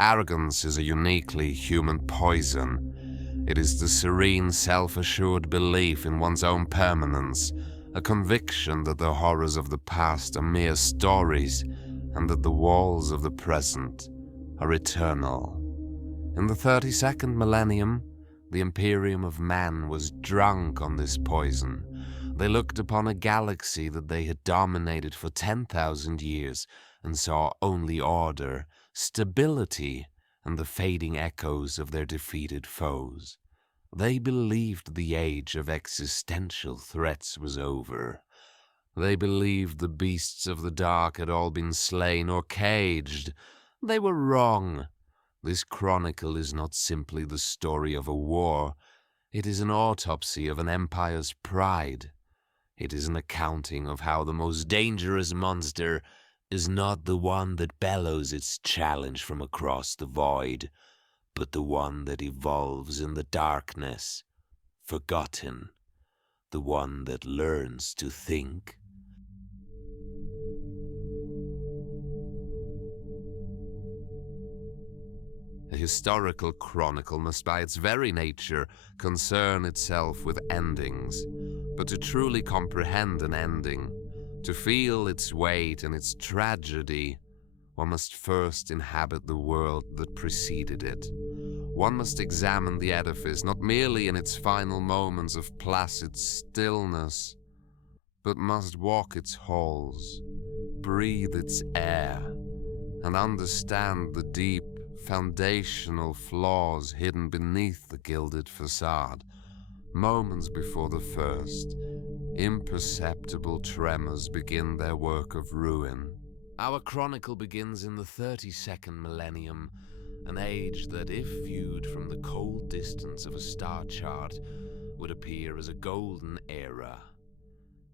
Arrogance is a uniquely human poison. It is the serene, self-assured belief in one's own permanence, a conviction that the horrors of the past are mere stories, and that the walls of the present are eternal. In the 32nd millennium, the Imperium of Man was drunk on this poison. They looked upon a galaxy that they had dominated for 10,000 years and saw only order, stability, and the fading echoes of their defeated foes. They believed the age of existential threats was over. They believed the beasts of the dark had all been slain or caged. They were wrong. This chronicle is not simply the story of a war. It is an autopsy of an empire's pride. It is an accounting of how the most dangerous monster is not the one that bellows its challenge from across the void, but the one that evolves in the darkness, forgotten, the one that learns to think. A historical chronicle must by its very nature concern itself with endings, but to truly comprehend an ending, to feel its weight and its tragedy, one must first inhabit the world that preceded it. One must examine the edifice not merely in its final moments of placid stillness, but must walk its halls, breathe its air, and understand the deep, foundational flaws hidden beneath the gilded facade, moments before the first, imperceptible tremors begin their work of ruin. Our chronicle begins in the 32nd millennium, an age that, if viewed from the cold distance of a star chart, would appear as a golden era.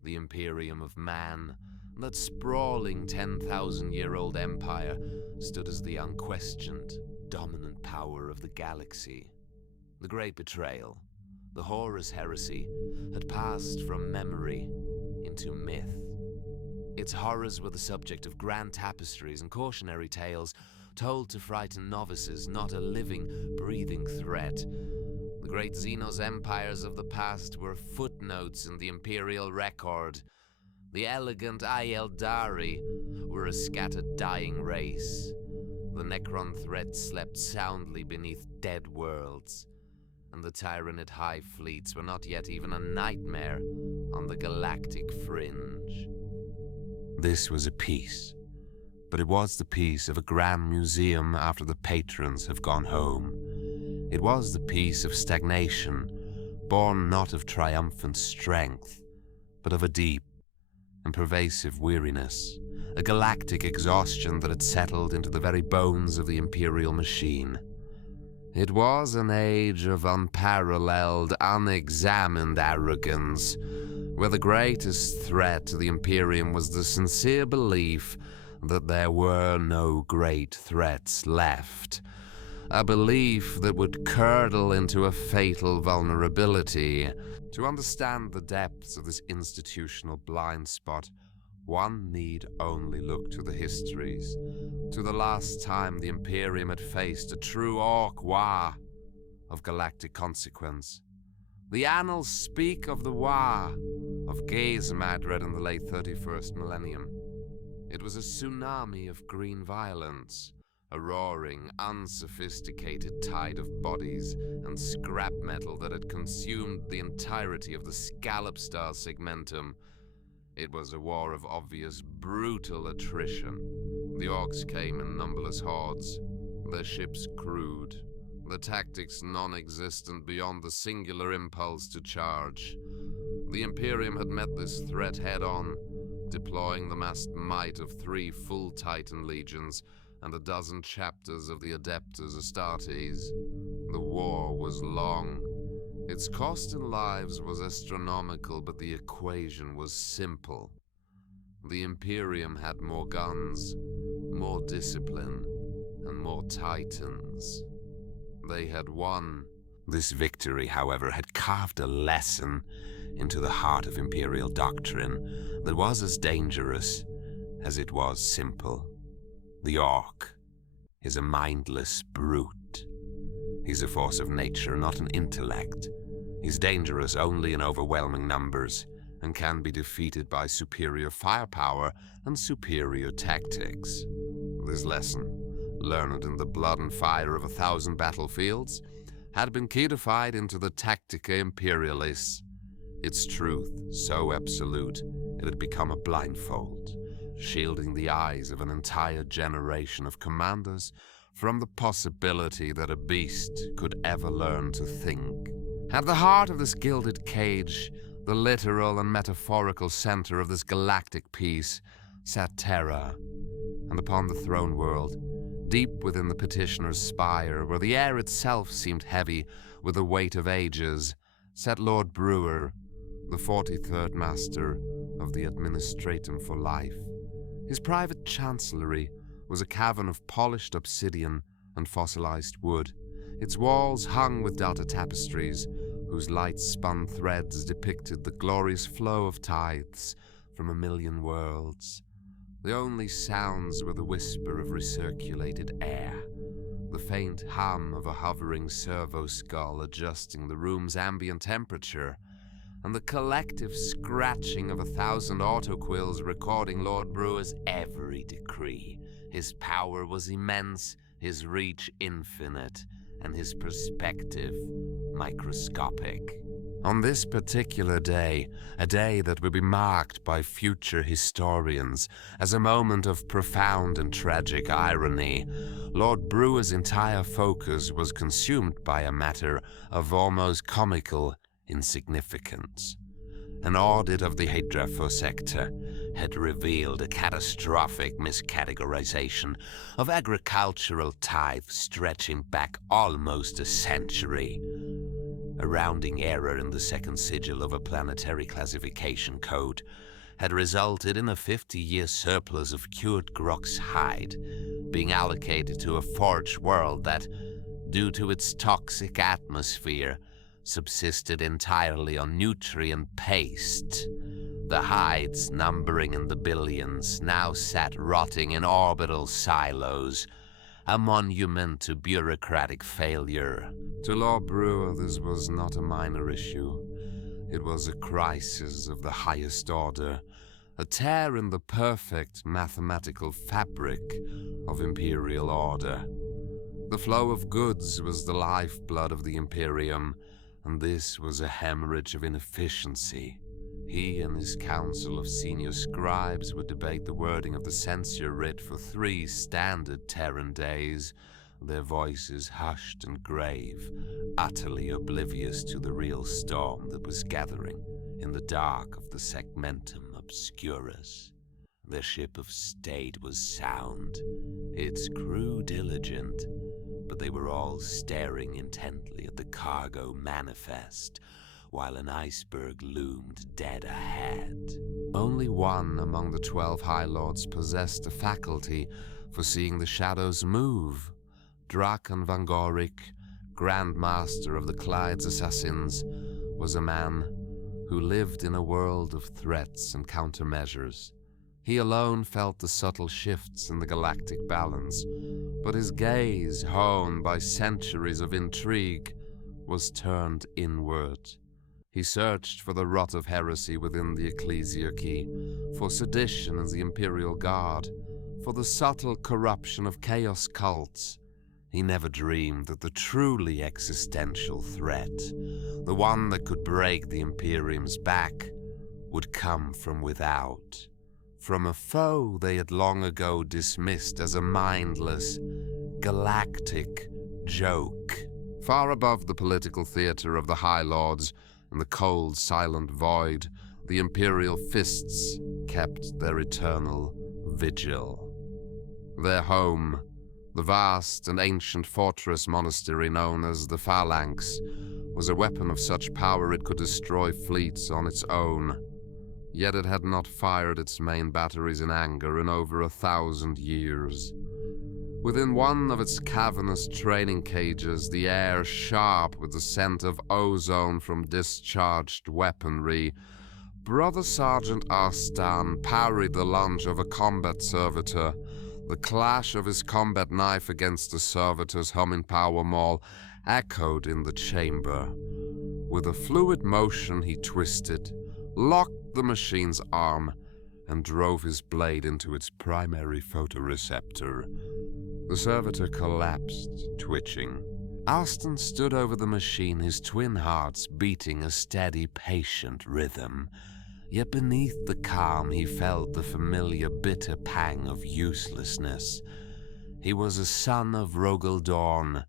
The Imperium of Man, that sprawling 10,000-year-old empire, stood as the unquestioned, dominant power of the galaxy. The Great Betrayal, the Horus heresy, had passed from memory into myth. Its horrors were the subject of grand tapestries and cautionary tales told to frighten novices, not a living, breathing threat. The great Xenos empires of the past were footnotes in the Imperial record. The elegant Eldari were a scattered dying race. The Necron threat slept soundly beneath dead worlds, and the Tyranid hive fleets were not yet even a nightmare on the galactic fringe. This was a piece, but it was the piece of a grand museum after the patrons have gone home. It was the piece of stagnation, born not of triumphant strength, but of a deep and pervasive weariness, a galactic exhaustion that had settled into the very bones of the Imperial machine. It was an age of unparalleled, unexamined arrogance, where the greatest threat to the Imperium was the sincere belief that there were no great threats left, a belief that would curdle into a fatal vulnerability. To understand the depths of this institutional blind spot, one need only look to the histories, to the last time the Imperium had faced a true Waaagh of galactic consequence. The annals speak of the Waaagh of Gaze Madred in the late 31st millennium. It was a tsunami of green violence, a roaring, unsophisticated tide of bodies and scrap metal that had consumed the entirety of the Scallop Star segmentum. It was a war of obvious, brutal attrition. The orcs came in numberless hordes, their ships crude, the tactics non-existent beyond the singular impulse to charge. The Imperium had met this threat head-on, deploying the massed might of 3 full Titan legions and a dozen chapters of the Adeptus Astartes. The war was long. Its cost in lives was astronomical, but the equation was simple. The Imperium had more guns, more discipline, and more Titans. They had won. This victory, however, had carved a lesson into the heart of Imperial doctrine that was as dangerous as it was simple. The orc is a mindless brute. He's a force of nature, not an intellect. He's dangerous only in overwhelming numbers, and can be defeated by superior firepower and superior tactics. This lesson, learned in the blood and fire of 1,000 battlefields, had been codified into the Tactica Imperialis. Its truth, so absolute, it had become a blindfold, shielding the eyes of an entire generation of commanders from the possibility that a beast could ever learn to think. At the heart of this gilded cage, the literal and metaphorical center of this galactic peace, sat Terra, and upon the throne world, deep within the petitioner's spire, where the air itself seemed heavy with the weight of ages, sat Lord Brewer, the 43rd Master of the Administratum for Life. His private chancellery was a cavern of polished obsidian and fossilized wood, its walls hung with data tapestries, whose light-spun threads depicted the glorious flow of tithes from 1,000,000 worlds. The only sounds were the whisper of recirculated air, the faint hum of a hovering servo skull adjusting the room's ambient temperature, and the collective scratching of 1,000 autoquills recording Lord Brewer's every decree. His power was immense, his reach infinite, and his perspective microscopic. On this particular day, a day that would be marked by future historians as a moment of profound and tragic irony, Lord Brewer's entire focus was consumed by a matter of almost comical insignificance. An audit of the Hadrafo sector had revealed a catastrophic miscategorization of agricultural tithe stretching back almost a century. A rounding error in the second sigil of a planetary classification code had resulted in a 50-year surplus of cured Grok's hide being allocated to a forge world that, due to its toxic atmosphere, subsisted entirely on nutrient paste. The hides, numbering in the billions, now sat rotting in orbital silos, a monument to bureaucratic failure. To Lord Brewer, this was not a minor issue. It was a crisis of the highest order, a tear in the perfect mathematical fabric of imperial order. The flow of goods was the lifeblood of the Imperium, and this was a hemorrhage of inefficiency. He and his council of senior scribes would debate the wording of the censure writ for 3 standard Terran days, their voices hushed and grave, utterly oblivious to the real storm that was gathering in the dark of the segmentum obscurus. Their ship of state was sound, its crew diligent, but they were all staring intently at the cargo manifest, while an iceberg loomed dead ahead. Only one among the 12 High Lords possessed a faculty for seeing the shadows move. Draken Van Gorik, Grand Master of the Clyde's Assassins, was a man who lived in a world of threats and countermeasures. He alone felt the subtle shifts in the galactic balance, but his gaze, honed by centuries of intrigue, was turned inward. He searched for the rot of heresy within the ecclesiarchy, for sedition in the Imperial Guard, for the subtle corruption of chaos cults. He never dreamed that the truly existential threat, the one that could break the Imperium's back, would come from without, from a foe they had long ago dismissed as a mindless, galactic joke. Far above the political theater of the High Lords, in the cold, silent void, the Imperial fists kept their eternal vigil. Their home, the vast and ancient fortress monastery known as the Phalanx, was a weapon of such power it could destroy fleets on its own. Yet it had not fired its main batteries in anger in over 1,000 years. Within one of its cavernous training cages, the air sharp with the scent of ozone from discharged weaponry, Brother Sergeant Arstan parried the lunge of a combat servitor, The clash of his combat knife against the servitor's humming power maul echoed in the chamber. With a fluid motion he twisted, locked the machine's arm, and drove his blade into its primary photoreceptor. The servitor collapsed, twitching. Aston stood over the machine, his twin hearts beating a steady, patient rhythm. Yet beneath the calm he felt the familiar bitter pang of uselessness. He was a son of Rogel Dawn,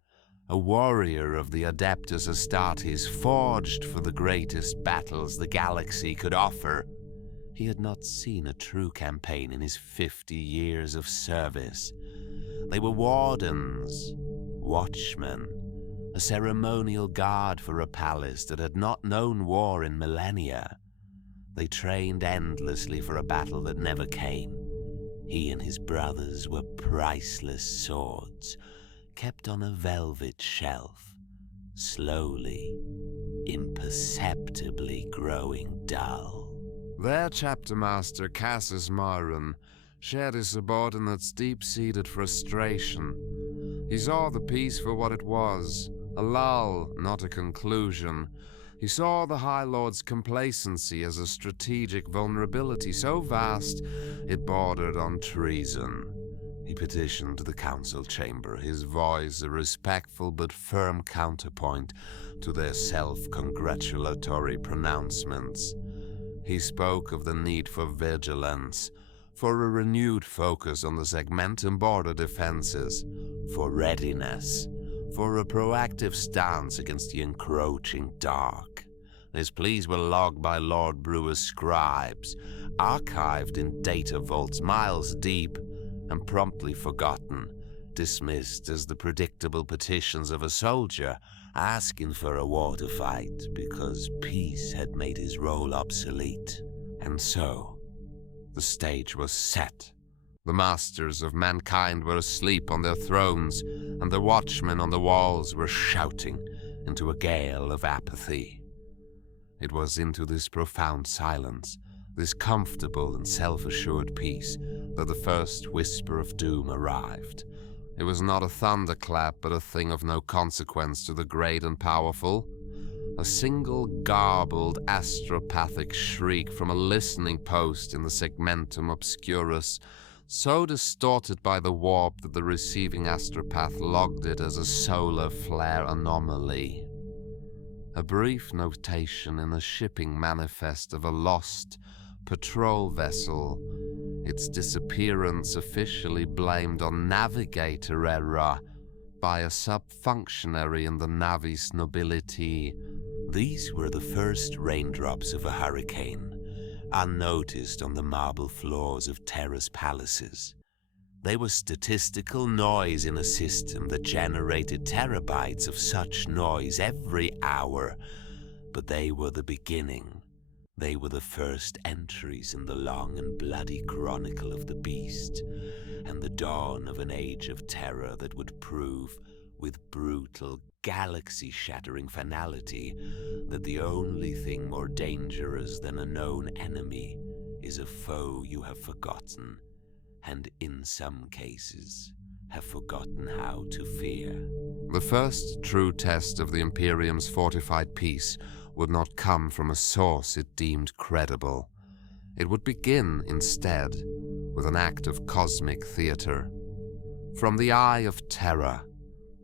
a warrior of the Adeptus Astartes, forged for the greatest battles the galaxy could offer. He had not seen a true campaign in his 50 years of service. They were wardens, watchmen, a ceremonial guard for a palace that had not known war in millennia. They trained endlessly for a battle that never came. He and his brothers were priceless swords, kept on a velvet shelf, slowly, imperceptibly growing dull. Their chapter master, Cassius Myron, shared his subordinates' deep-seated frustration. He saw the peace for what it was, a lull, not a conclusion. He saw the High Lord's complacency as a strategic vulnerability so vast it bordered on treason. He petitioned the council chamber, his voice a respectful but firm counterpoint to their self-congratulatory pronouncements. He spoke of the need for vigilance, for a renewed focus on the segmentum border defenses, for readiness, for a proactive stance against the encroaching dark. His pleas were logged by Lord Brewer's scribes, archived in data vaults miles deep, and promptly forgotten, dismissed as the predictable petitions of a soldier asking for a war to fight because peace had made his role obsolete. And so, the stage was set. The masters of mankind were asleep on their thrones, and the watchmen on the walls were shouting into a gale of apathy. It was into this profound silence, this comfortable and self-assured peace, that the first whisper of doom arrived. It was not a thunderclap, but a thing of no consequence to the great and powerful. A single garbled astropathic shriek from a listening post in the segmentum obscurus, so distorted by the warp that the receiving astropath logged it as a solar flare anomaly. A brief notation in a shipping manifest of a lost patrol vessel, its disappearance officially blamed on navigator error by a sub-functionary in the Navis nobility. These were the first raindrops of a hurricane, unnoticed on the marble floors of Terra's palaces. They were statistical noise in a system that generated terabytes of such noise every hour, but they were the beginning. They were the first entries in the long and bloody chronicle of the beast, and the dawn of an age of terror that would prove, with brutal, galaxy-shattering finality, that the only thing more dangerous than a known enemy is a foe you have forgotten, and in some cases have forgotten how to fear. The first true test of the Imperium's fortified peace would not come from a source it deemed credible. It would begin, instead, with an act of cosmic theater. From the eye of terror,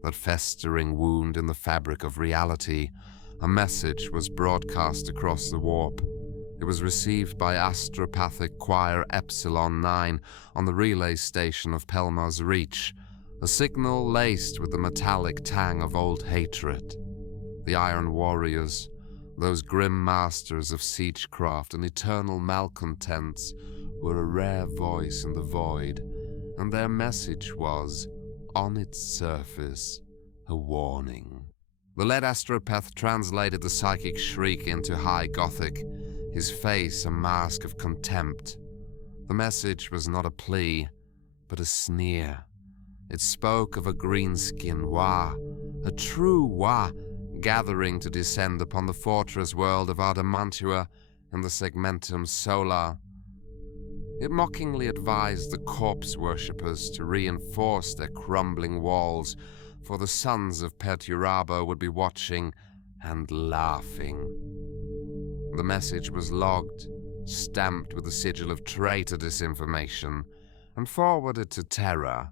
that festering wound in the fabric of reality, a message was broadcast across the warp. It was received by astropathic choir Epsilon 9 on the relay station of Pelmar's Reach, a signal laced with the metallic tang of old hatred. The Iron Warriors, those grim masters of siegecraft and eternal malcontents, were a rare voice in the void, and their message was, on its surface, a warning. The lead astropath translated the psychic shriek into High Gothic, his face a mask of contempt. The message was not a plea, but a sneer. It spoke of a Greenskin Waaagh, a true Waaagh, gathering to descend upon the fortress world of Adamantua in the segmentum solar. It mockingly advised the corpse worshippers to reinforce their crumbling walls, for the sons of Perturabo would be watching and laughing. The message was logged, stamped with the sigil of traitor disinformation, and forwarded to Terra,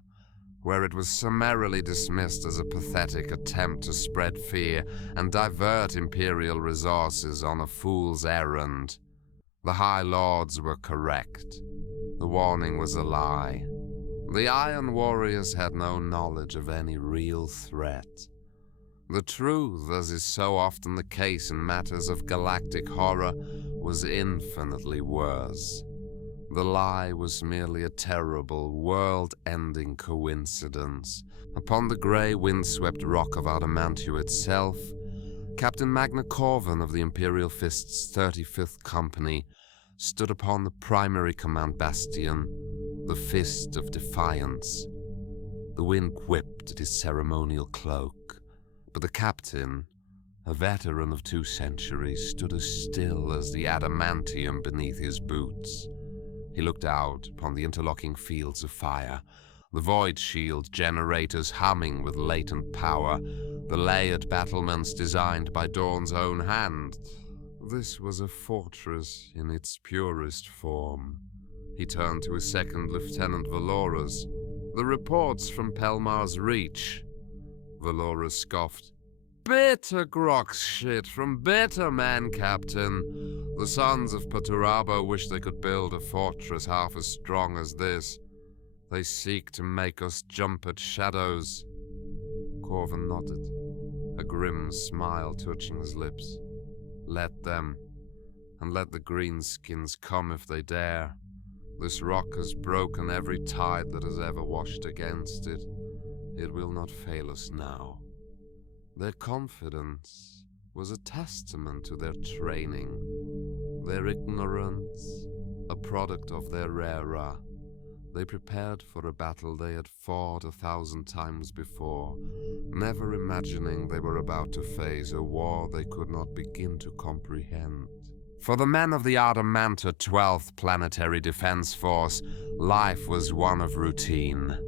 where it was summarily dismissed as a pathetic attempt to spread fear and divert Imperial resources on a fool's errand. The High Lords were correct. The warning was a lie. The Iron Warriors had no knowledge of any real threat. The truth, as is so often the case in matters of galactic horror, was infinitely worse. The lie was merely a terrible, world-ending coincidence. Upon the grey, windswept rock of Adamantua itself, Captain Magna Corvin of the Imperial Fist's 35th Company stood upon the primary command bastion, the Fist of Defiance. The wind whipped at his ceremonial cloak, but the captain, a veteran of 2 centuries, stood as still as the adamantium beneath his boots. He looked out upon the interlocking fields of fire, the void shield generators humming with latent power, the layered battlements designed by Dawn's own hand. This was a fortress in its purest form. He turned to his second Lieutenant Valoras. The reports from Pelmar's Reach. Valoras scoffed. Bitter grok shit from bitter men, Captain. The sons of Perturabo wish they could build a fortress half as strong as this. They seek to make us jump at shadows. Corvin nodded, a grim smile touching his lips. Let them, and let the Greenskins come if they dare. This rock has broken every tide that has ever washed against it. It will not fail us now. Their confidence was a testament to their training, their ignorance, a product of their era. They prepared for a battle they had fought 1,000 times before, never imagining they were about to face a war they could not begin to comprehend. For the men of the Adamanta 12th Planetary Defense Force, life was one of routine.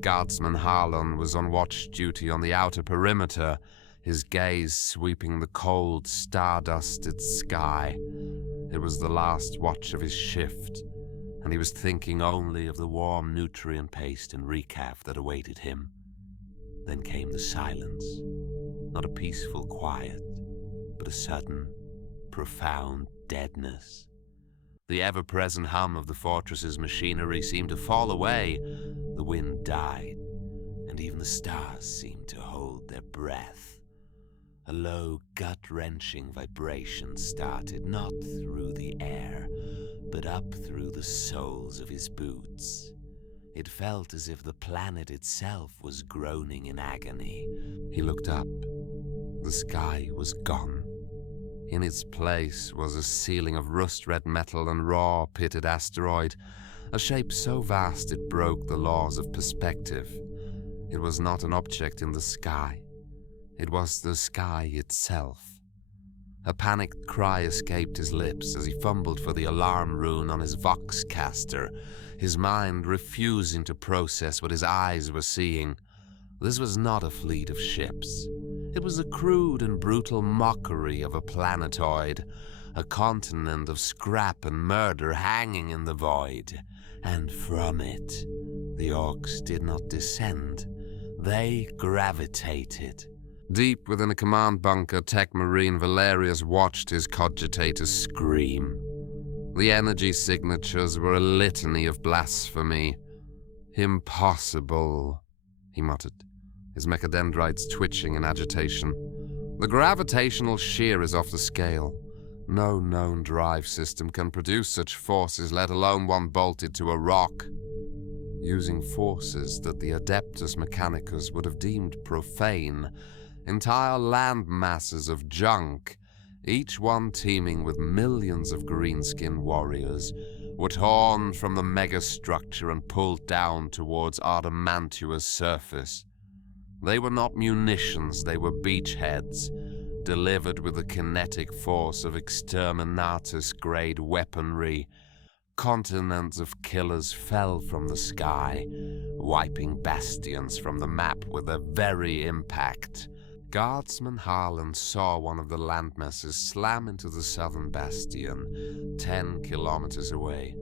Guardsman Harlan was on watch duty on the outer perimeter, his gaze sweeping the cold, star-dusted sky. It was the last watch of his shift, and he was thinking only of the warm nutrient paste and recaf that awaited him. Then came the silence, not a peaceful quiet, but a sudden, profound deadness. The ever-present hum of the fortress's machinery seemed to fall away. The wind died, and even the stars seemed to hold their breath. A low, gut-wrenching vibration started not through the air, but up through the soles of his boots. It felt as if the planet itself was groaning in agony. He looked up. The sky was gone. In its place was a ceiling of rust-red metal and raw, pitted asteroid, a shape so vast it broke the laws of perspective. It was not an object in the sky. It was the sky itself. A panicked cry escaped his lips as he fumbled for the alarm rune on his Voxcaster, his mind refusing to process what his eyes were seeing. This was not a fleet of ships. It was a crude and brutal mockery of a planetoid, a continent of scrap and murder hanging in the void. And from it, the orcs did not descend. They gravitated. Deep within a command bunker, Tech Marine Valerius watched his cogitators scream. The energy signatures were a litany of blasphemy. Impossible, he muttered, his mechadendrites twitching in agitation. The gravitational shear is off the scale. No known drive system can produce such forces, let alone one bolted to a rock. Using forces that the Adeptus Mechanicus would have deemed profane, entire land masses of junk, each one teeming with millions of greenskin warriors, were torn from the megastructure and pulled down towards Adamantua's surface. They were not munitions, they were beachheads, delivered with the kinetic force of exterminatus-grade weaponry, Continents of killers fell from the sky, wiping bastions from the map with their very impact. Guardsman Harlan saw one of the landmasses slam into the southern bastion, 10 kilometers away.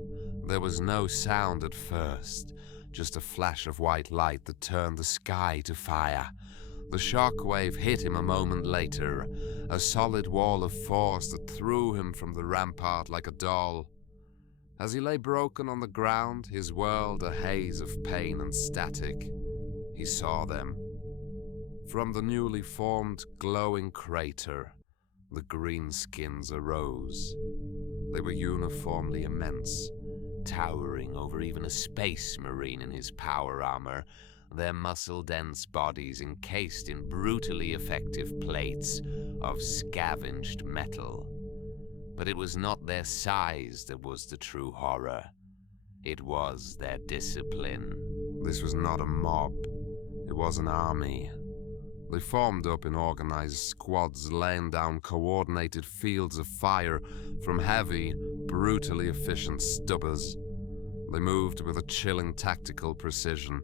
There was no sound at first, just a flash of white light that turned the sky to fire. The shockwave hit him a moment later, a solid wall of force that threw him from the rampart like a doll. As he lay broken on the ground, his world a haze of pain and static, he saw them. From the newly formed glowing crater, the greenskins arose. They were uniformly immense, towering over even a space marine in his power armor, their muscle-dense bodies encased in brutally effective plates of scavenged metal. But it was not their size that was the true horror. It was their discipline. This was not a mob. It was an army. They formed up in organized squads, laying down coordinated fields of fire from heavy, brutally efficient stubbers. They moved with a chilling tactical precision,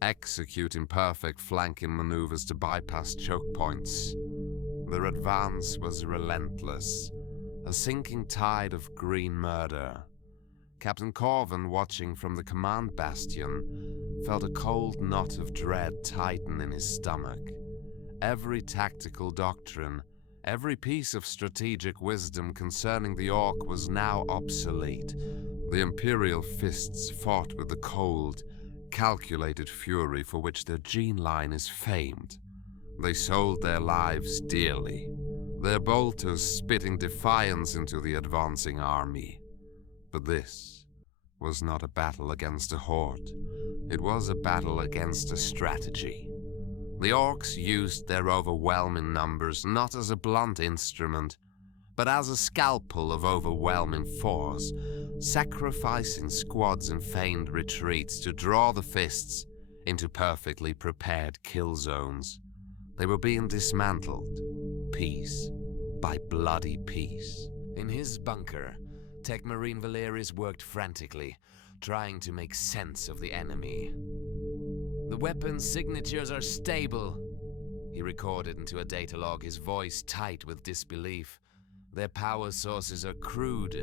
executing perfect flanking maneuvers to bypass choke points. Their advance was relentless, a sinking tide of green murder. Captain Corvin, watching from the command bastion, felt a cold knot of dread tighten in his stomach. Every tactical doctrine, every piece of strategic wisdom concerning the Orc was now obsolete. The Imperial fists fought with the cold, calculated fury for which their gene line is famed. They sold their lives dearly, their bolters spitting defiance into the advancing army. But this was not a battle against a horde. It was a battle against a strategy. The Orcs used their overwhelming numbers not as a blunt instrument, but as a scalpel of overwhelming force, sacrificing squads in feigned retreats to draw the fists into perfectly prepared kill zones. They were being dismantled, piece by bloody piece. In his bunker, Tech Marine Valeris worked frantically, trying to make sense of the enemy. "The weapons' signatures are stable," he recorded into a data log, his voice tight with disbelief. "Their power sources are crude,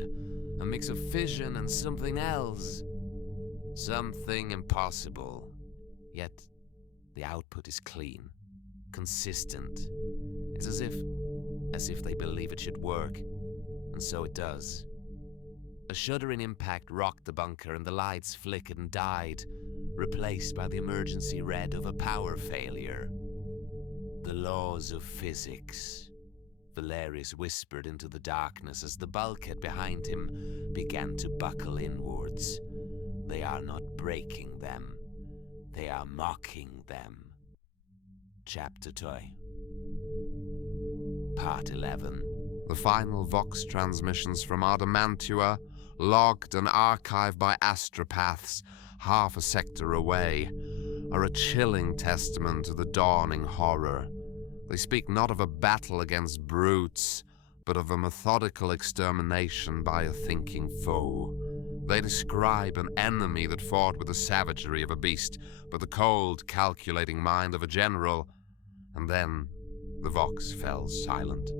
a mix of fission and something else. Something impossible. Yet the output is clean, consistent. It's as if they believe it should work, and so it does." A shuddering impact rocked the bunker and the lights flickered and died, replaced by the emergency red of a power failure. "The laws of physics," Valeris whispered into the darkness as the bulkhead behind him began to buckle inwards. "They are not breaking them. They are mocking them." Chapter 2. Part 11. The final Vox transmissions from Adamantua, logged and archived by astropaths half a sector away, are a chilling testament to the dawning horror. They speak not of a battle against brutes, but of a methodical extermination by a thinking foe. They describe an enemy that fought with the savagery of a beast, but the cold, calculating mind of a general. And then the Vox fell silent.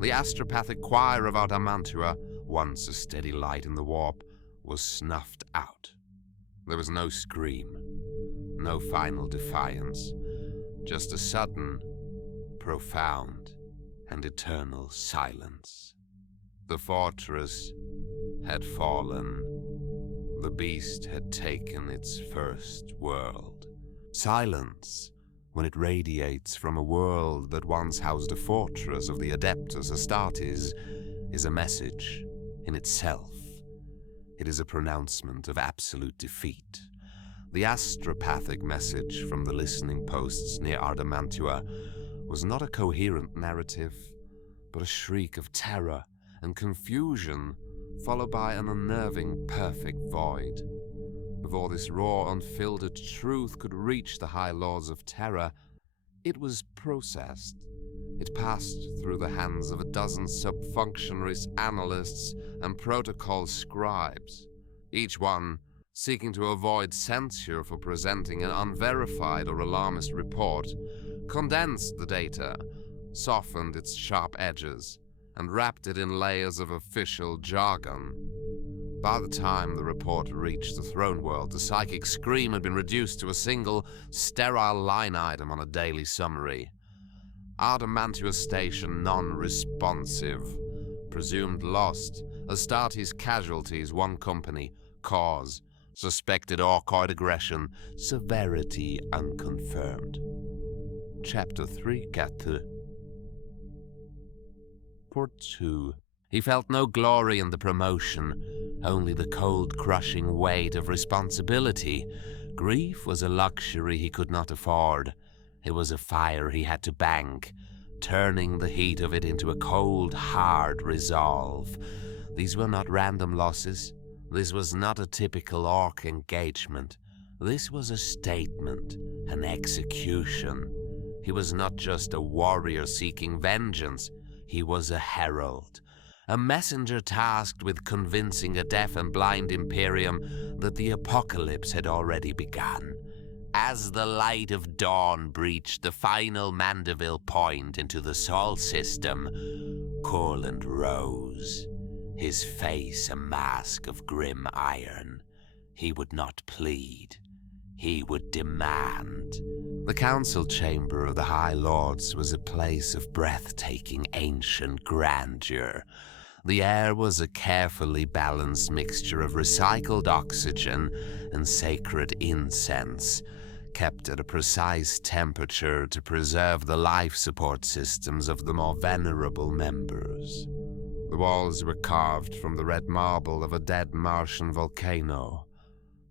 The astropathic choir of Adamantua, once a steady light in the warp, was snuffed out. There was no scream, no final defiance, just a sudden, profound, and eternal silence. The fortress had fallen. The beast had taken its first world. Silence, when it radiates from a world that once housed a fortress of the Adeptus Astartes, is a message in itself. It is a pronouncement of absolute defeat. The astropathic message from the listening posts near Adamantua was not a coherent narrative, but a shriek of terror and confusion, followed by an unnerving, perfect void. Before this raw, unfiltered truth could reach the high lords of terror, it was processed. It passed through the hands of a dozen sub-functionaries, analysts, and protocol scribes. each one seeking to avoid censure for presenting an unverified or alarmist report, condensed the data, softened its sharp edges, and wrapped it in layers of official jargon. By the time the report reached the throne world, the psychic scream had been reduced to a single, sterile line item on a daily summary. Adamantius Station non-responsive. Presumed lost. Astartes casualties 1 company. Cause. Suspected orcoid aggression. Severity unconfirmed. Chapter 3, Cat. Port 2. He felt no glory in the promotion, only the cold, crushing weight of responsibility. Grief was a luxury he could not afford. It was a fire he had to bank, turning the heat of it into a cold, hard resolve. These were not random losses. This was not a typical orc engagement. This was a statement, an execution. He was not just a warrior seeking vengeance. He was a herald. A messenger tasked with convincing a deaf and blind Imperium that the apocalypse had already begun. As the light of dawn breached the final Mandeville point into the Sol system, Corland rose, his face a mask of grim iron. He would not plead. He would demand. The council chamber of the High Lords was a place of breathtaking ancient grandeur. The air was a carefully balanced mixture of recycled oxygen and sacred incense, kept at a precise temperature to preserve the life support systems of the more venerable members. The walls were carved from the red marble of a dead Martian volcano.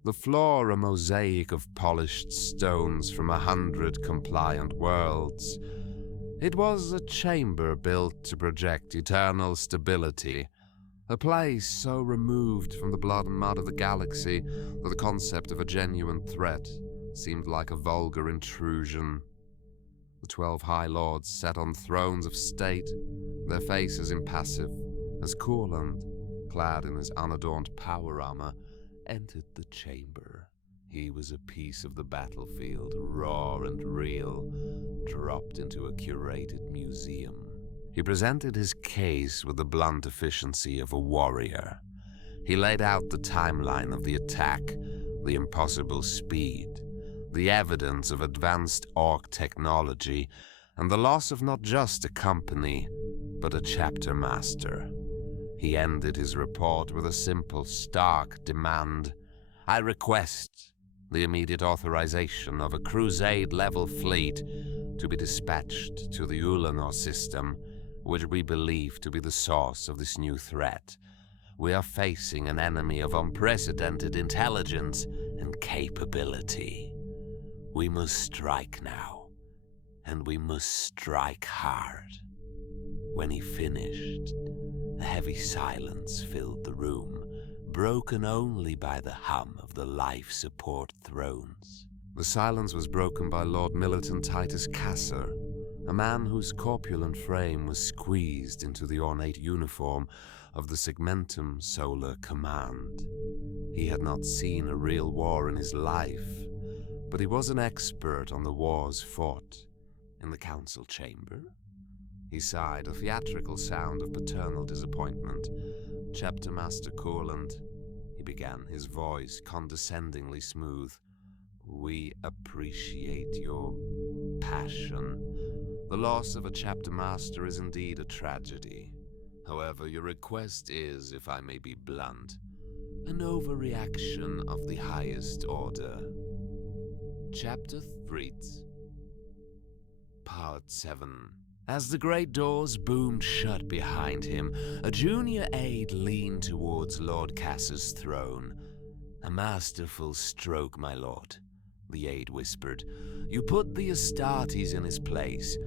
The floor a mosaic of polished stones from 100 compliant worlds. It was a chamber built to project eternal stability, a place so removed from the blood and mud of the galaxy that the concept of a genuine threat seemed like a vulgar intrusion. The 12 High Lords sat on thrones of state, their faces impassive, as Corland, clad in his unadorned power armor, entered the chamber. He was a piece of the battlefield, raw and real, dropped into a curated museum. He presented his case with the blunt efficiency of a warrior. He laid out the timeline of the attack, the impossible speed, the evidence of advanced orc technology, and the loss of not just a company, but a chapter master. He ended his report with a simple, stark demand. I request the immediate authorization of a crusade-level fleet to be dispatched to the Ulanor system, which we believe to be the source of this new threat. We are facing an enemy of unprecedented intelligence and capability. We must strike now, and we must strike hard. When he finished, a heavy silence filled the room, broken only by the hum of the life support thrones. The silence was broken by Lord Militant Titus Casser, a man whose corpulent frame was squeezed into the ornate uniform of the Segmentum Solar Command. He had not seen a real war in his life, but he was an expert on the wars fought in the council chamber. He sighed, a theatrical sound of paternal disappointment. Chapter Master Corland, he began, his voice condescendingly smooth. We appreciate your passion. The loss of a chapter master is indeed a tragedy. However, your request is, if I may be blunt, an overreaction of the highest order. Chapter 3, Part 7. As the great doors boomed shut behind him, a junior aide leaned towards Lord Cass's throne. A masterful stroke, my lord, the aide whispered. You put the Astartes in his place.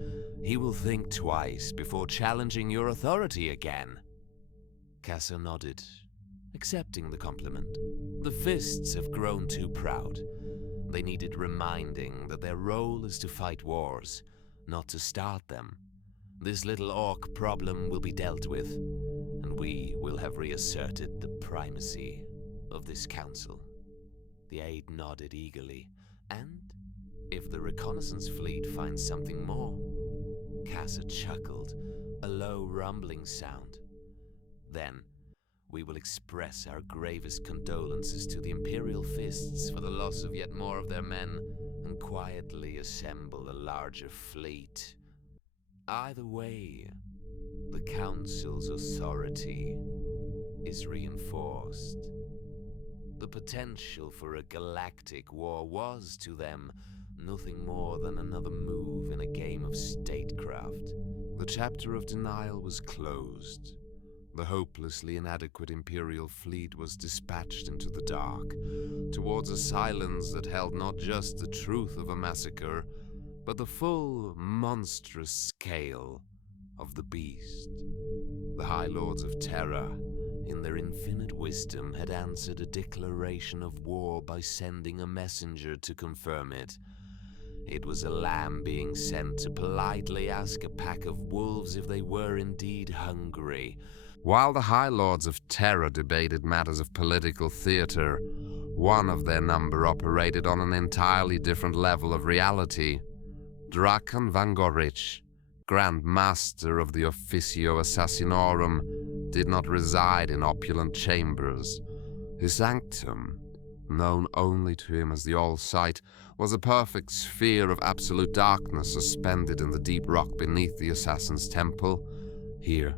He will think twice before challenging your authority again. Cassa nodded, accepting the compliment. The fists have grown too proud. They needed reminding that their role is to fight wars, not to start them. This little orc problem will be dealt with, and we will have reasserted the primacy. of this council." The aide nodded eagerly. "And if the reconnaissance fleet finds something more?" Casa chuckled, a low rumbling sound. "Then we will express our gravest condolences to the Imperial Fists for the loss of yet more of their men, and quietly assemble a larger fleet. Either way, the Council's authority is reinforced." The potential for a galactic war was, to them, nothing more than another move in a game of statecraft. The chapter of denial was closed. The hopelessly inadequate Imperial fleet was dispatched into the dark, towards a silence that held not just the truth of a massacre, but the full, monstrous scale of the beast. The High Lords of Terra, in their infinite wisdom, had answered a declaration of war by sending a messenger to confirm it. It was a lamb being sent to politely ask a pack of wolves if they were indeed hungry. While the High Lords of Terra debated matters of political theater, one of their number operated on an entirely different level of reality. Drakan Vangorich, Grand Master of the Officio Assassinorum, did not reside in opulent chambers. His sanctum, known only to him as the All-Sight, was a perfect sphere of absolute darkness suspended in the deep rock beneath the Assassin's Temple. Here,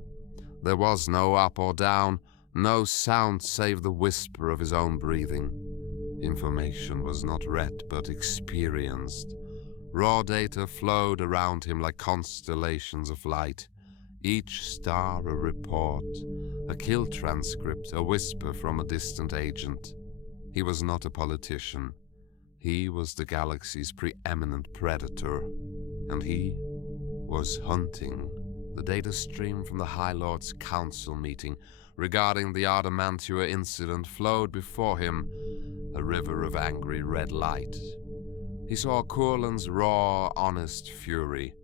there was no up or down, no sound save the whisper of his own breathing. Information was not read but experienced. Raw data flowed around him like constellations of light. Each star a report, a kill transcript, a whisper from a distant agent. He was not a politician. He was the galaxy's preeminent predator, and he was hunting. The data stream from the High Lord's Council meeting regarding the Adamantua incident flowed before him, a river of angry red light. He saw Kurland's raw, honest fury.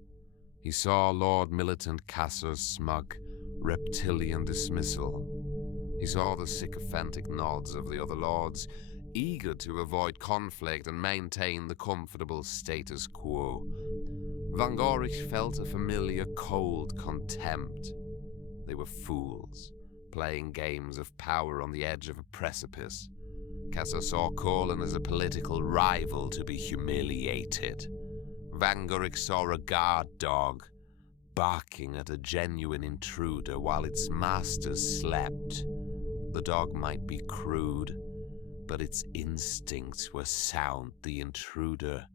He saw Lord Militant Kasser's smug, reptilian dismissal. He saw the sycophantic nods of the other lords, eager to avoid conflict and maintain the comfortable status quo. Vangorich felt a familiar cold contempt. They were fools, playing games of power on the edge of a precipice. Kasser saw Kurland as a political rival to be humiliated. Vangorich saw a guard dog, barking at a genuine intruder while its masters slept. The dog might be crude, but its instincts were sound. The intruder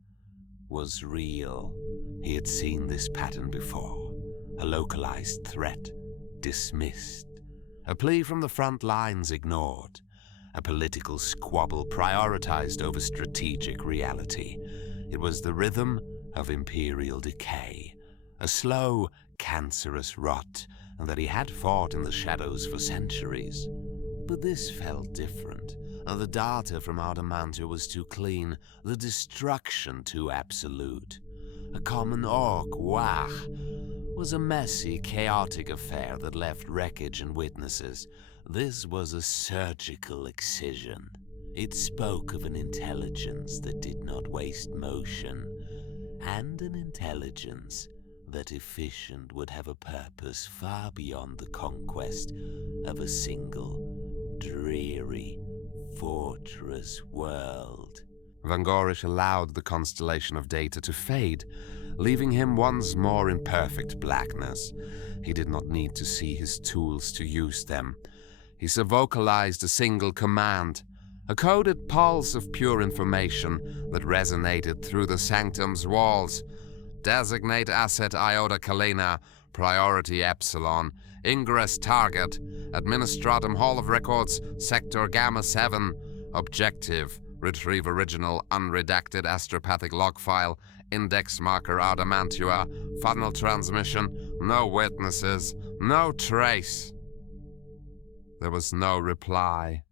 was real. He had seen this pattern before. A localized threat dismissed. A plea from the front lines ignored. A political squabble prioritized over strategic reality. It was the rhythm of Imperial decay. A slow, cancerous rot, and that he had fought in the shadows for centuries. But this felt different. The data from Adamantua was too clean, the destruction too absolute. A common orc, Waaagh, was a messy, chaotic affair that left wreckage and witnesses. This was a surgical excision. It spoke of an intelligence that did not waste motion, and an intelligence that, efficient, would have a purpose far beyond the conquest of a single, dreary, fortress world. Vangorich allowed the constellation of data to fade, leaving him once more in perfect blackness. He did not need to see his tools to use them. He vocalized a single command, a coded pulse of pure information that resonated through the sanctum's walls. Designate asset Iota Kalina, priority Epsilon, ingress target, Administratum Hall of Records, Sector Gamma 7, objective, retrieve original unredacted astropathic log file, index marker Adamantua, funnel transmission, no witnesses, no trace. There was no reply.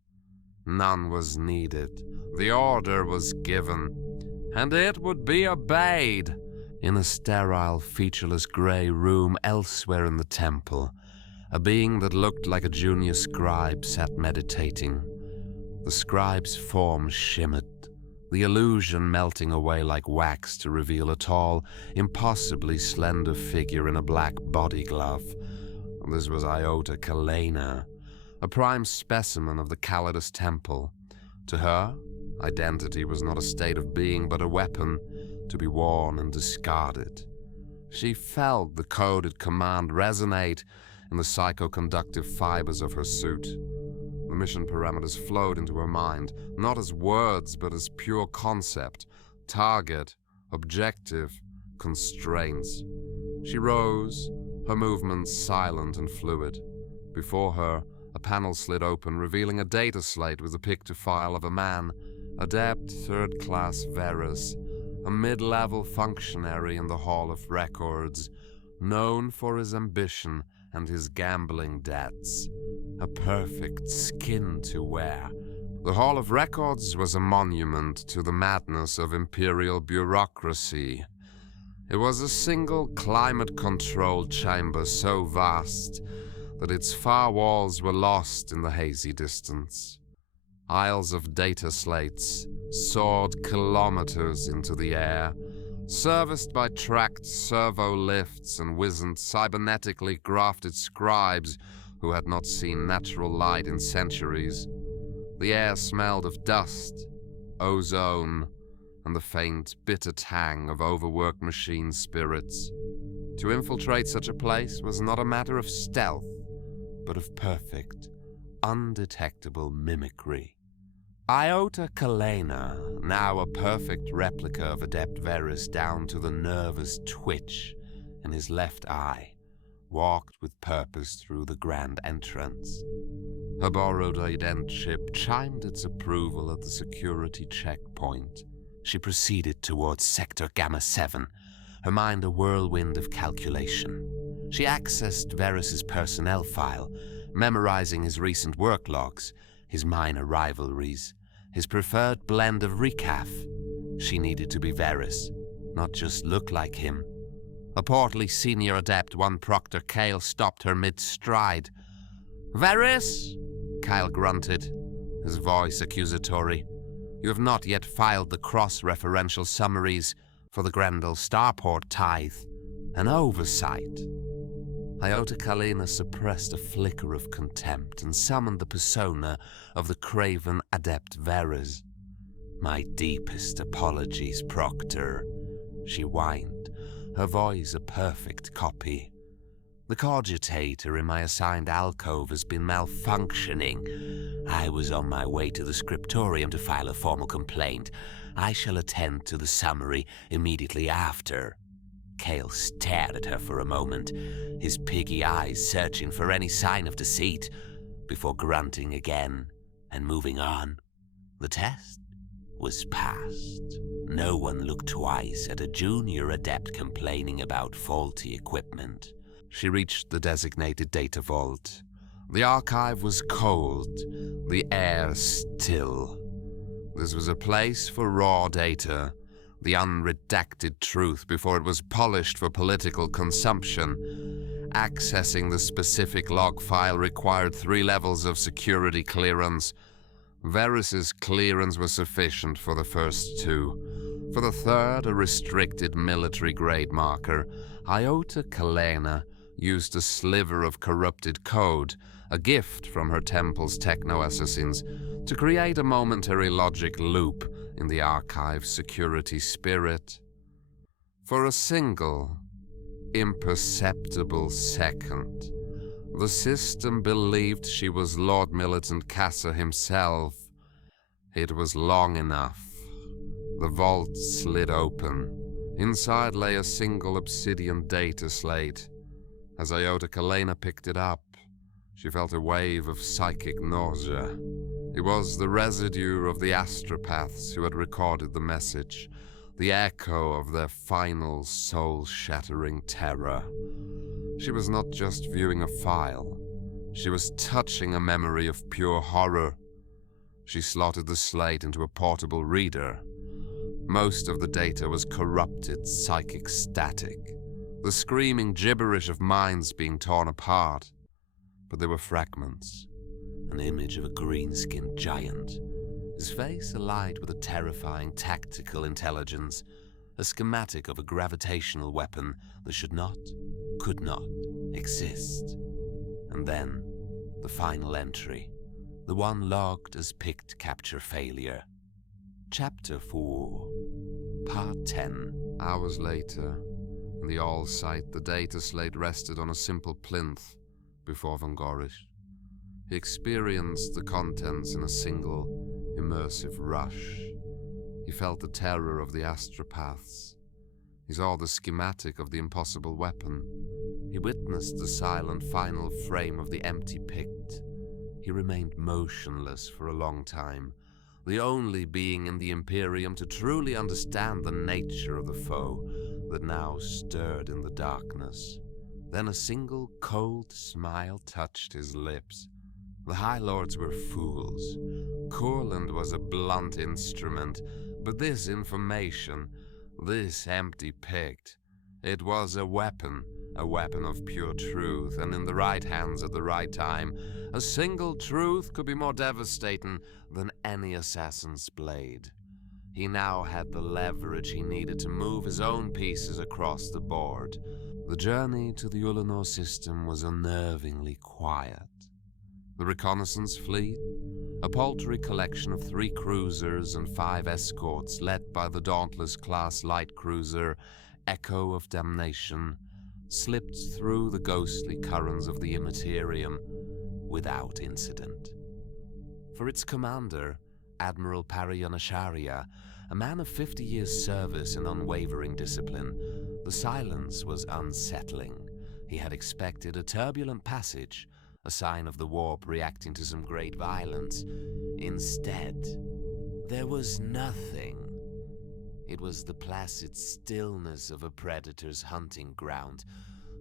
None was needed. The order was given, and it would be obeyed. In a sterile, featureless grey room elsewhere in the temple, a being that looked like a junior scribe sat meditating. The scribe's form shimmered, the illusion melting away like wax to reveal a tall, impossibly slender figure in a black body glove. This was Iota Kalena, a prime specimen of the Calidus Temple. To her, identity was not a state of being but a weapon to be worn and discarded. She felt the coded command resonate in the psychoconductive fibers of her suit. The mission parameters flowed into her mind, not as words but as pure concept, target, objective, constraints. She rose, her movements silent and fluid. Before her, a panel slid open, revealing a data slate with a picture file of a man, Adept Third-Class Verus, a mid-level functionary in the Hall of Records, known for his ambition and his gambling debts. A perfect skin to wear. The Hall of Records was a monument to the madness of Imperial bureaucracy. It was a single climate-controlled chamber so vast that its far walls were lost in the hazy distance. Aisles of data slates soared kilometers into the air, serviced by tracked servo lifts and wizened cybernetically grafted scribes who had not seen natural light in centuries. The air smelled of dust, ozone, and the faint, bitter tang of overworked machine spirits. To infiltrate such a place was not a matter of stealth, but of perfect, undetectable mimicry. Iota Kalena, now a perfect replica of Adept Verus down to the nervous twitch in his left eye, walked with purpose through the grand entrance. Her borrowed identship chimed its approval at the security checkpoint. She proceeded towards Sector Gamma 7, her mind a whirlwind of calculation. She accessed Verus's personnel file, memorizing his recent work logs, his minor rivalries, his preferred blend of recaf. She needed to be Verus, not just look like him. A portly senior adept, one Proctor Kale, stopped her mid-stride. "Verus?" Kyle grunted, his voice accusatory. "You have not yet filed the cross-referential summaries for the Grendel Starport tithe. An oversight." Iota Kalena suppressed a flicker of contempt and summoned the persona of the craven Adept Verus. "My deepest apologies, Proctor," she whined, her voice a perfect copy. "The cogitator in my assigned alcove has been malfunctioning. I was on my way to the scriptorium to file a formal complaint. I shall attend to the summary immediately after." Kale stared at her for a moment, his piggy eyes searching for any sign of deceit, before grunting again and moving on. The test was passed. No one looked twice at a junior adept complaining about faulty equipment. She reached the designated data vault. The archive was cold, the air still. This was a place for raw data, the unredacted truth before it was polished for political consumption. Accessing the specific log file required 3 levels of security clearance. Verus's clearance was sufficient for the first 2. For the third, a restricted military-grade marker, Iota Kalena used a sliver of corrupted code, a gift from her temple's techno-assassins, to create a momentary logic loop in the archive's security spirit. For a single, imperceptible second, the system believed she was Lord Militant Casa himself. It was long enough. The vault slid open. Inside lay a single obsidian data slate. As Iota Kalena picked it up, she felt a wave of psychic nausea. It was the residue of the astropaths who had recorded the message, the echo of their final soul-shattering terror. She was not just viewing a file. She was touching a memory of pure horror. She slotted the slate into a portable reader. Most of the data was corrupted psychic static, the screaming gibberish of minds being torn apart. But there were fragments. An image of a greenskin giant, his face alight with a terrifying tactical intelligence, a schematic of a gravitational weapon that should not, could not, exist. And then, the final entry, the one logged as picked capture failure. Chapter 4, Part 10. Hours later, in the All site, the data slate rested on a simple plinth before Von Gorish. He experienced the contents in a single, immersive rush. He felt the terror of the astropaths. He saw the schematic of the impossible weapon. He witnessed the silent final frame of the empty Pict. He remained motionless for a long time, the only being in the Imperium to truly understand the nature of the foe that now stirred in the darkness. Then a single cold smile touched his lips. The High Lords were fools. Courland was a blunt instrument, but this information, this empty Pict, it was a weapon of pure truth, and in the right hands at the right time, a single truth could be more devastating than any assassin's blade. He now had the leverage he needed to move his own pieces across the board. The journey to the Ulanor system was unnervingly quiet. The reconnaissance fleet, a paltry collection of 3 cruisers and 5 escorts led by the Dauntless-class light cruiser Echo of Damnation, slipped through the ghostly currents of the Imperium without incident. For its commander, Admiral Parayonasharya, a man of 50 years' service and unwavering discipline, the silence was unsettling. He had expected a turbulent passage, a sign of the warp reacting to some great violence. Instead, there was nothing. It was the placid stillness of a predator's hunting ground,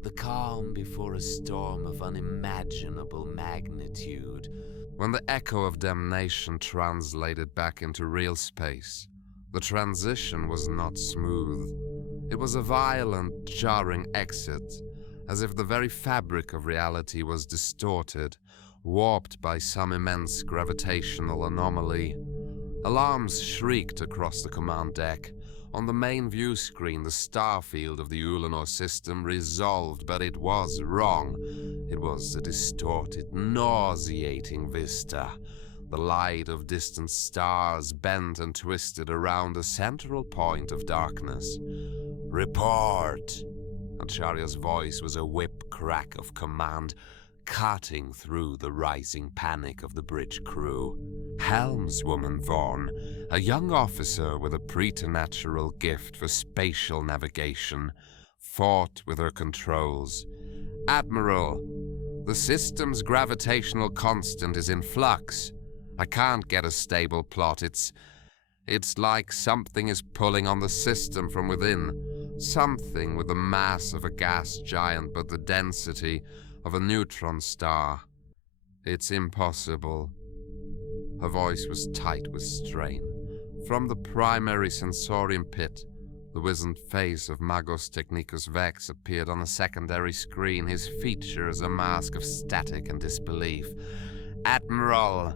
the calm before a storm of unimaginable magnitude. When the Echo of Damnation translated back into real space, the transition was not smooth. It was a violent, jarring exit, as if the very fabric of reality was distorted, warped by some immense gravitational anomaly. Alarms shrieked across the command deck. On the main view screen, the star field of the Ulanor system resolved, but it was wrong. It was a distorted, nauseating vista. The light of distant stars bent and twisted around a central point of darkness. "Report!" Acharya's voice was a whip crack of command, cutting through the rising panic of the bridge crew. Helmswoman Vaughn, a young officer with a preternatural gift for spatial navigation, fought with her controls. "Admiral, the system's gravitational constant is in flux. I can't get a stable plot. It's like something is pulling on the system from within. Something with the mass of a gas giant but the density of a neutron star. It's impossible." Her voice was tight with strain. From the primary sensorium pit, the wizened face of Magos Technicus Vex appeared on a secondary screen, his features a mask of static and disbelief. "Admiral,"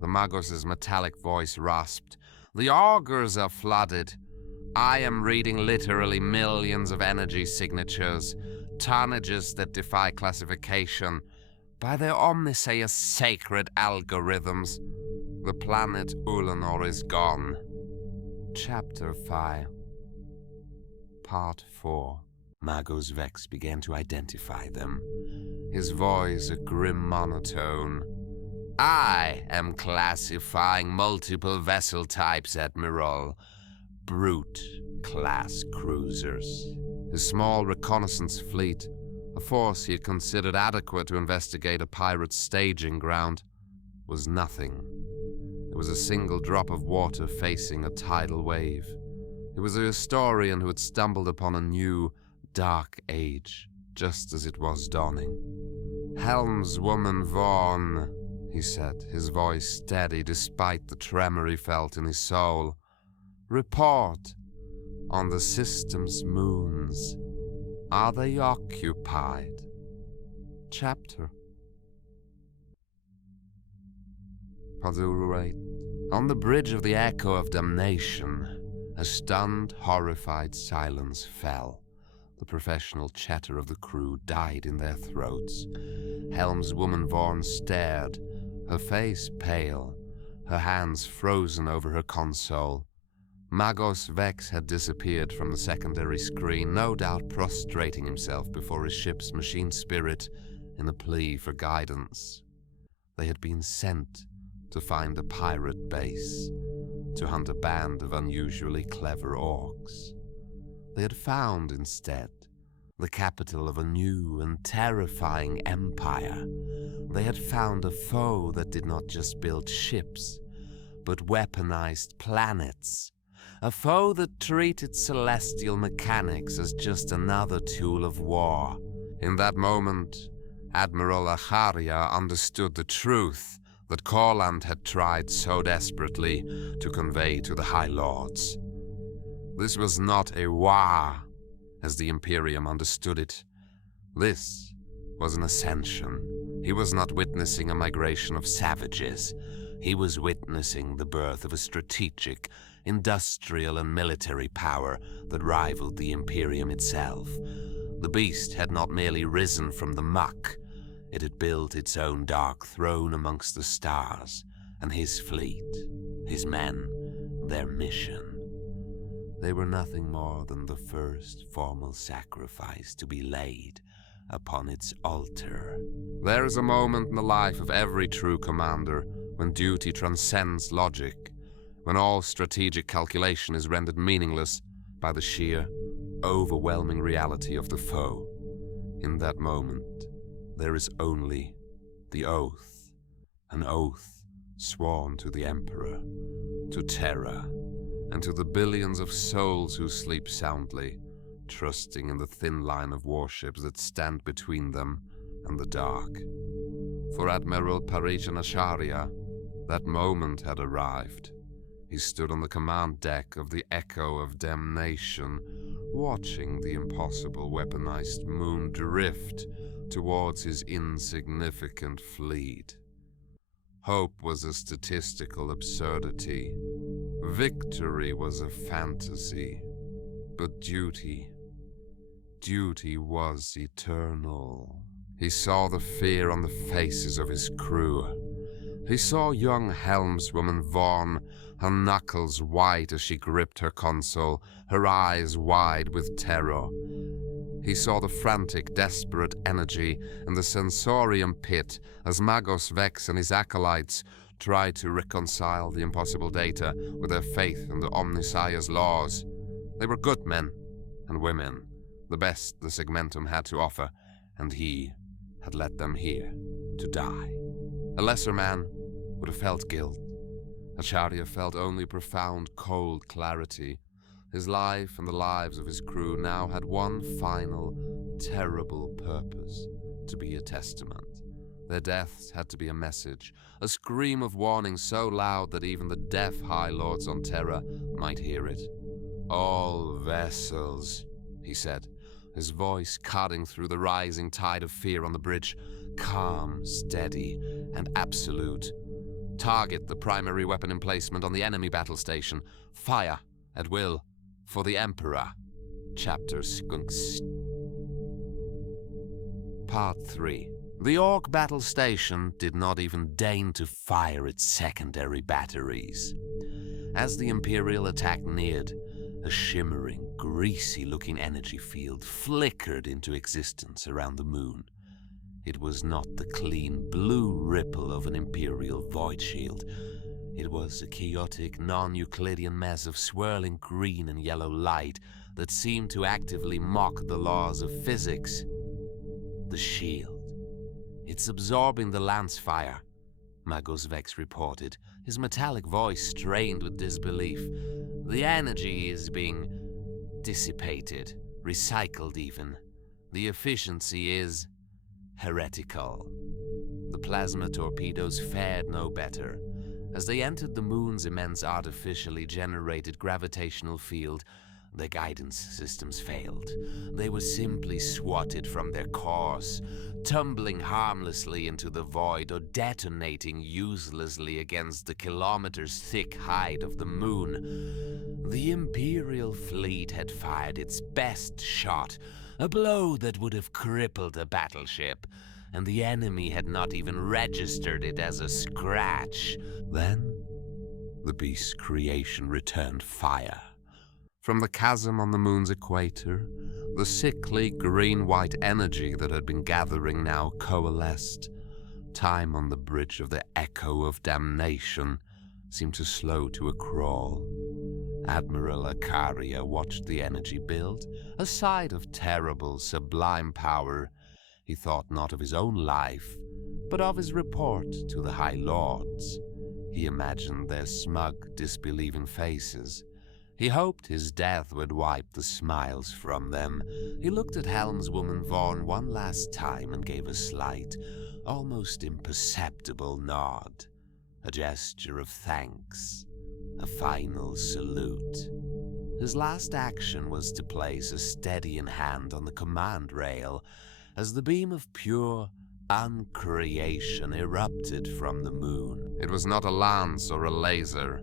the Magos's metallic voice rasped, "the augurs are flooded. I am reading literally millions of energy signatures, tonnages that defy classification. By their omniseus sacred algorithms, the planet Ulanor is gone." Chapter 5, Part 4. Magos Vex began to identify them, his voice a grim monotone. "I am classifying multiple vessel types, Admiral. Brute-class cruisers." His small reconnaissance fleet, a force he had considered adequate to investigate a pirate's staging ground, was nothing. It was a single drop of water facing a tidal wave. It was a historian who had stumbled upon a new, dark age, just as it was dawning. "Helmswoman Vaughn," he said, his voice steady despite the tremor he felt in his soul. "Report on the system's moons. Are they occupied?" Chapter. Padurate, On the bridge of the Echo of Damnation, a stunned, horrified silence fell. The professional chatter of the crew died in their throats. Helmswoman Vaughn stared, her face pale, her hands frozen over her console. Magos Vex had disappeared from the secondary screen, no doubt prostrating himself before his ship's machine spirit in a plea for guidance. They had been sent to find a pirate base, to hunt a band of unusually clever orcs. They had found, instead, the capital of a new and terrifying empire. They had found a foe that did not just build ships, but weaponized planets. A foe that treated celestial mechanics as just another tool of war. In that moment, Admiral Acharia understood the truth that Corland had tried so desperately to convey to the High Lords. This was not a Waaagh, as the Imperium understood it. This was an ascension. He was not witnessing a migration of savages. He was witnessing the birth of a strategic, industrial and military power that rivaled the Imperium itself. The beast had not merely risen from the muck. It had built its own dark throne amongst the stars, and his fleet, his men, their mission. They were nothing more than the first formal sacrifice to be laid upon its altar. There is a moment in the life of every true commander when duty transcends logic, when all strategic calculation is rendered meaningless by the sheer, overwhelming reality of the foe. In that moment, there is only the oath, an oath sworn to the Emperor, to Terra, and to the billions of souls who sleep soundly, trusting in the thin line of warships that stand between them and the dark. For Admiral Parisian Acharia, that moment had arrived. He stood on the command deck of the Echo of Damnation, watching the impossible weaponized moon drift towards his insignificant fleet. Hope was a statistical absurdity. Victory was a fantasy. But duty was eternal. He saw the fear on the faces of his crew. He saw young helmswoman Vaughn, her knuckles white as she gripped her console, her eyes wide with terror. He saw the frantic, desperate energy in the sensorium pit as Magos Vex and his acolytes tried to reconcile the impossible data with their faith in the Omnissiah's laws. They were good men and women, the best the Segmentum had to offer, and he had led them here to die. A lesser man would have felt guilt. Acharia felt only profound, cold clarity. His life and the lives of his crew now had one final, terrible purpose: to be a testament. Their deaths had to be a message, a scream of warning so loud that even the deaf High Lords on Terra might hear it. "All vessels," he said, his voice cutting through the rising tide of fear on the bridge, calm, steady, and absolute. "Target the primary weapon emplacement on the enemy battle station. Fire at will for the Emperor." Chapter Skunks. Part 3. The Orc battle station did not even deign to fire its secondary batteries. As the Imperial attack neared, a shimmering, greasy-looking energy field flickered into existence around the moon. It was not the clean blue ripple of an Imperial void shield. It was a chaotic, non-Euclidean mess of swirling green and yellow light that seemed to actively mock the laws of physics. The shield. "It's absorbing the lance fire," Magos Vex reported, his metallic voice strained with disbelief. "The energy is being dissipated, recycled even. The efficiency is heretical." The plasma torpedoes fared no better. As they entered the moon's immense artificially generated gravitational field, The guidance systems failed. They were simply swatted from their course, tumbling harmlessly into the void or detonating uselessly against the kilometers-thick hide of the moon. The Imperial fleet had fired its best shot, a blow that would have crippled a battleship, and the enemy had not even registered it as a scratch. Then, the beast's creation returned fire. From the chasm on the moon's equator, the sickly green-white energy that had been gathering now coalesced. Time on the bridge of the echo of damnation seemed to slow to a crawl. Admiral Akaria watched the energy build, a sight of terrible, sublime power. He thought not of his own life, but of his report to the High Lords. He imagined their smug, disbelieving faces. He hoped his death would wipe the smiles from them. He looked at helmswoman Vaughn one last time and gave a slight, almost imperceptible nod. A gesture of thanks. A final salute. His last action was to place a steadying hand on the command rail as the beam of pure uncreation erupted from the moon. It was not a lance or a laser.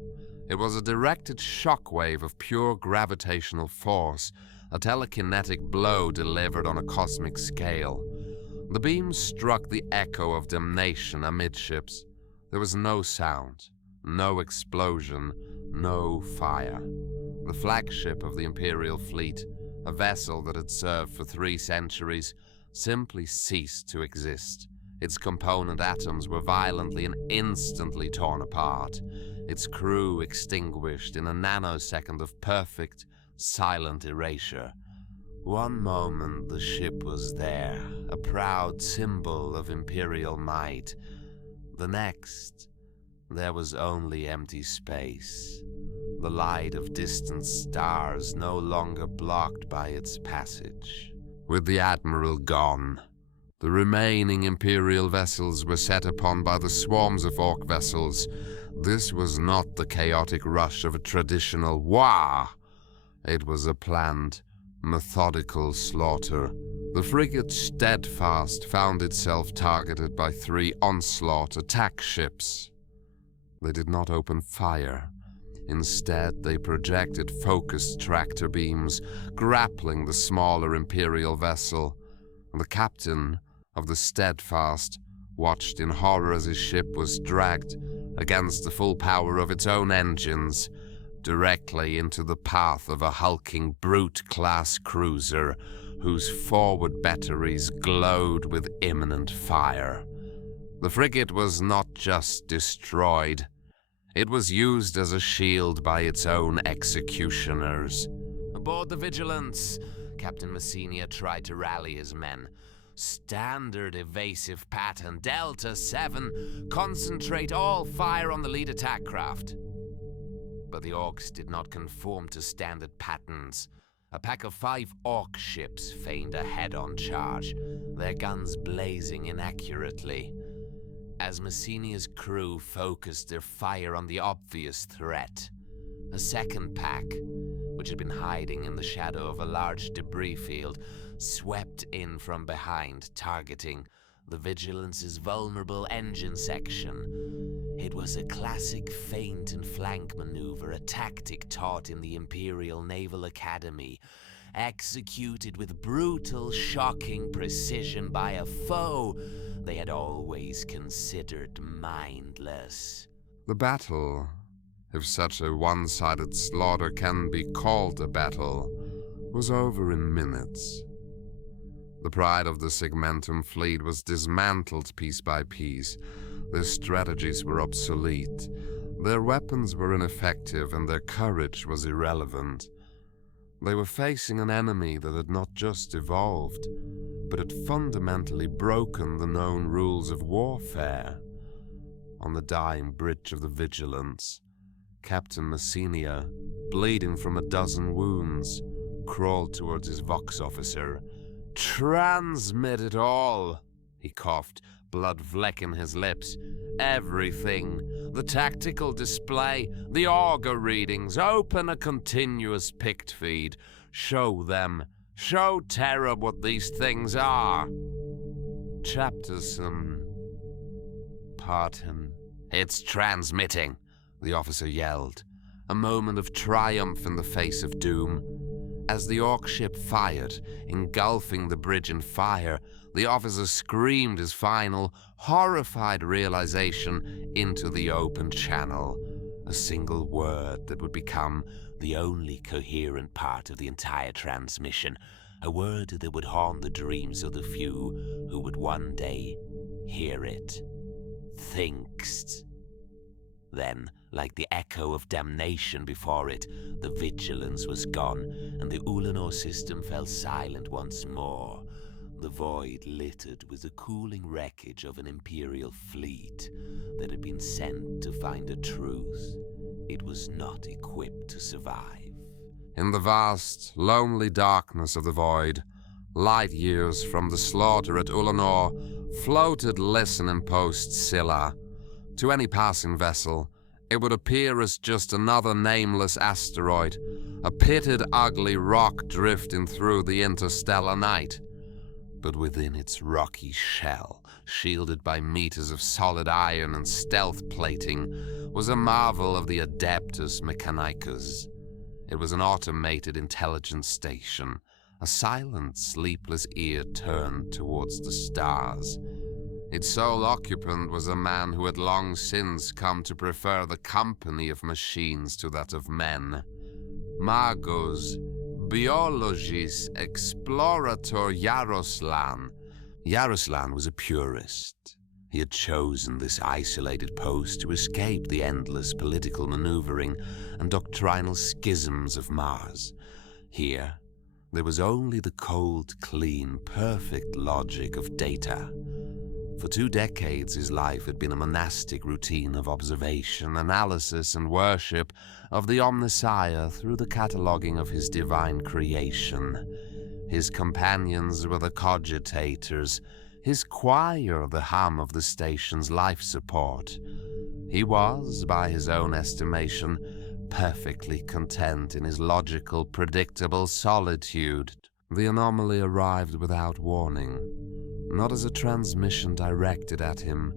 It was a directed shockwave of pure gravitational force, a telekinetic blow delivered on a cosmic scale. The beam struck the echo of damnation amidships. There was no sound, no explosion, no fire. The flagship of the Imperial fleet, a vessel that had served for 3 centuries, simply ceased to exist. Its component atoms were violently and instantly torn apart. Its crew extinguished in a nanosecond of perfect, silent erasure. One moment the ship was there, a proud symbol of Imperial might. The next, there was only empty space. The light of distant stars no longer blocked by its passage. With the Admiral gone, the remaining Imperial vessels were set upon by the swarms of Orc vessels. This was not the chaotic rush of a traditional Waaagh. It was a planned, methodical slaughter. The frigate Steadfast found itself targeted by 3 onslaught attack ships. They did not open fire. Instead, they projected focused tractor beams, grappling the smaller Imperial vessel. The captain of the Steadfast watched in horror as his ship was dragged against the full power of its own engines, directly into the path of a hulking brute-class cruiser whose forward batteries glowed with imminent fire. The frigate was not just destroyed, it was used as a shield by its own executioners. Aboard the Vigilance, Captain Messenia tried to rally his men. Standard evasive pattern, Delta 7, concentrate all fire on the lead attack craft. But the Orcs did not conform to standard patterns. A pack of 5 Orc ships feigned a head-on charge, their guns blazing inaccurately. As Messenia's crew focused their fire on the obvious threat, a second pack, which had been hiding in the shadow of a large debris field, swept in from behind, targeting the Vigilance's vulnerable engine section. It was a classic feint and flank maneuver, a tactic taught in the Imperial Naval Academy, executed with brutal, shocking precision by a foe they had always considered mindless. The battle, if such a one-sided slaughter can be called a battle, was over in minutes. The pride of the Segmentum fleet was dismantled piece by piece. Their strategies were obsolete. Their weapons were ineffective and their courage was irrelevant. They were facing an enemy that had not just evolved, but had fundamentally broken the known rules of warfare. On the dying bridge of the Vigilance, Captain Messenia, bleeding from a dozen wounds, crawled towards his Vox officer. "Transmit it all," he coughed, blood flecking his lips. Everything. The tactical display, the auger readings, open a continuous pict feed. Show them. Show Terra what these things are. Chapters, pardon. It's transmitting, the officer yelled, a moment of triumph in the face of doom. As the orc ship fired, engulfing the bridge in fire, the officer screamed his final, horrified realization into the open channel. A single word that would become the only coherent part of the entire transmission. A word that would haunt the dreams of the few who would one day hear it. Thinks. Then, like the echo of damnation before it, the vigilance was gone, and the Ulanor system fell silent once more. The void littered with the cooling wreckage of an Imperial fleet that had been sent to find a truth it was not equipped to survive. In the vast, lonely darkness of the void, light years from the slaughter at Ulanor, floated listening post Scylla. To any passing vessel, it would appear as just another nameless asteroid, a pitted, ugly rock drifting through the interstellar night. But within its rocky shell, shielded by meters of solid iron and stealth plating, was a marvel of the Adeptus Mechanicus. It was an automated intelligence station, a silent, sleepless ear turned towards the stars. Its sole occupant was a man who had long since come to prefer the company of machines to that of men. Magos, biologis, explorator Yaroslan. Yaroslan was a purist. He had chosen this isolated post to escape the endless political maneuvering and doctrinal schisms of Mars. Here, there was only the cold, clean, perfect logic of data. For 2 decades, his life had been a monastic routine of observation, analysis, and worship of the Omnissiah through the cataloguing of his divine creation. His companions were the cogitators, his choir the hum of the station's life support. He was, by his own estimation, perfectly content in his logical, predictable solitude. The anomaly arrived without warning. Not as a transmission directed at him,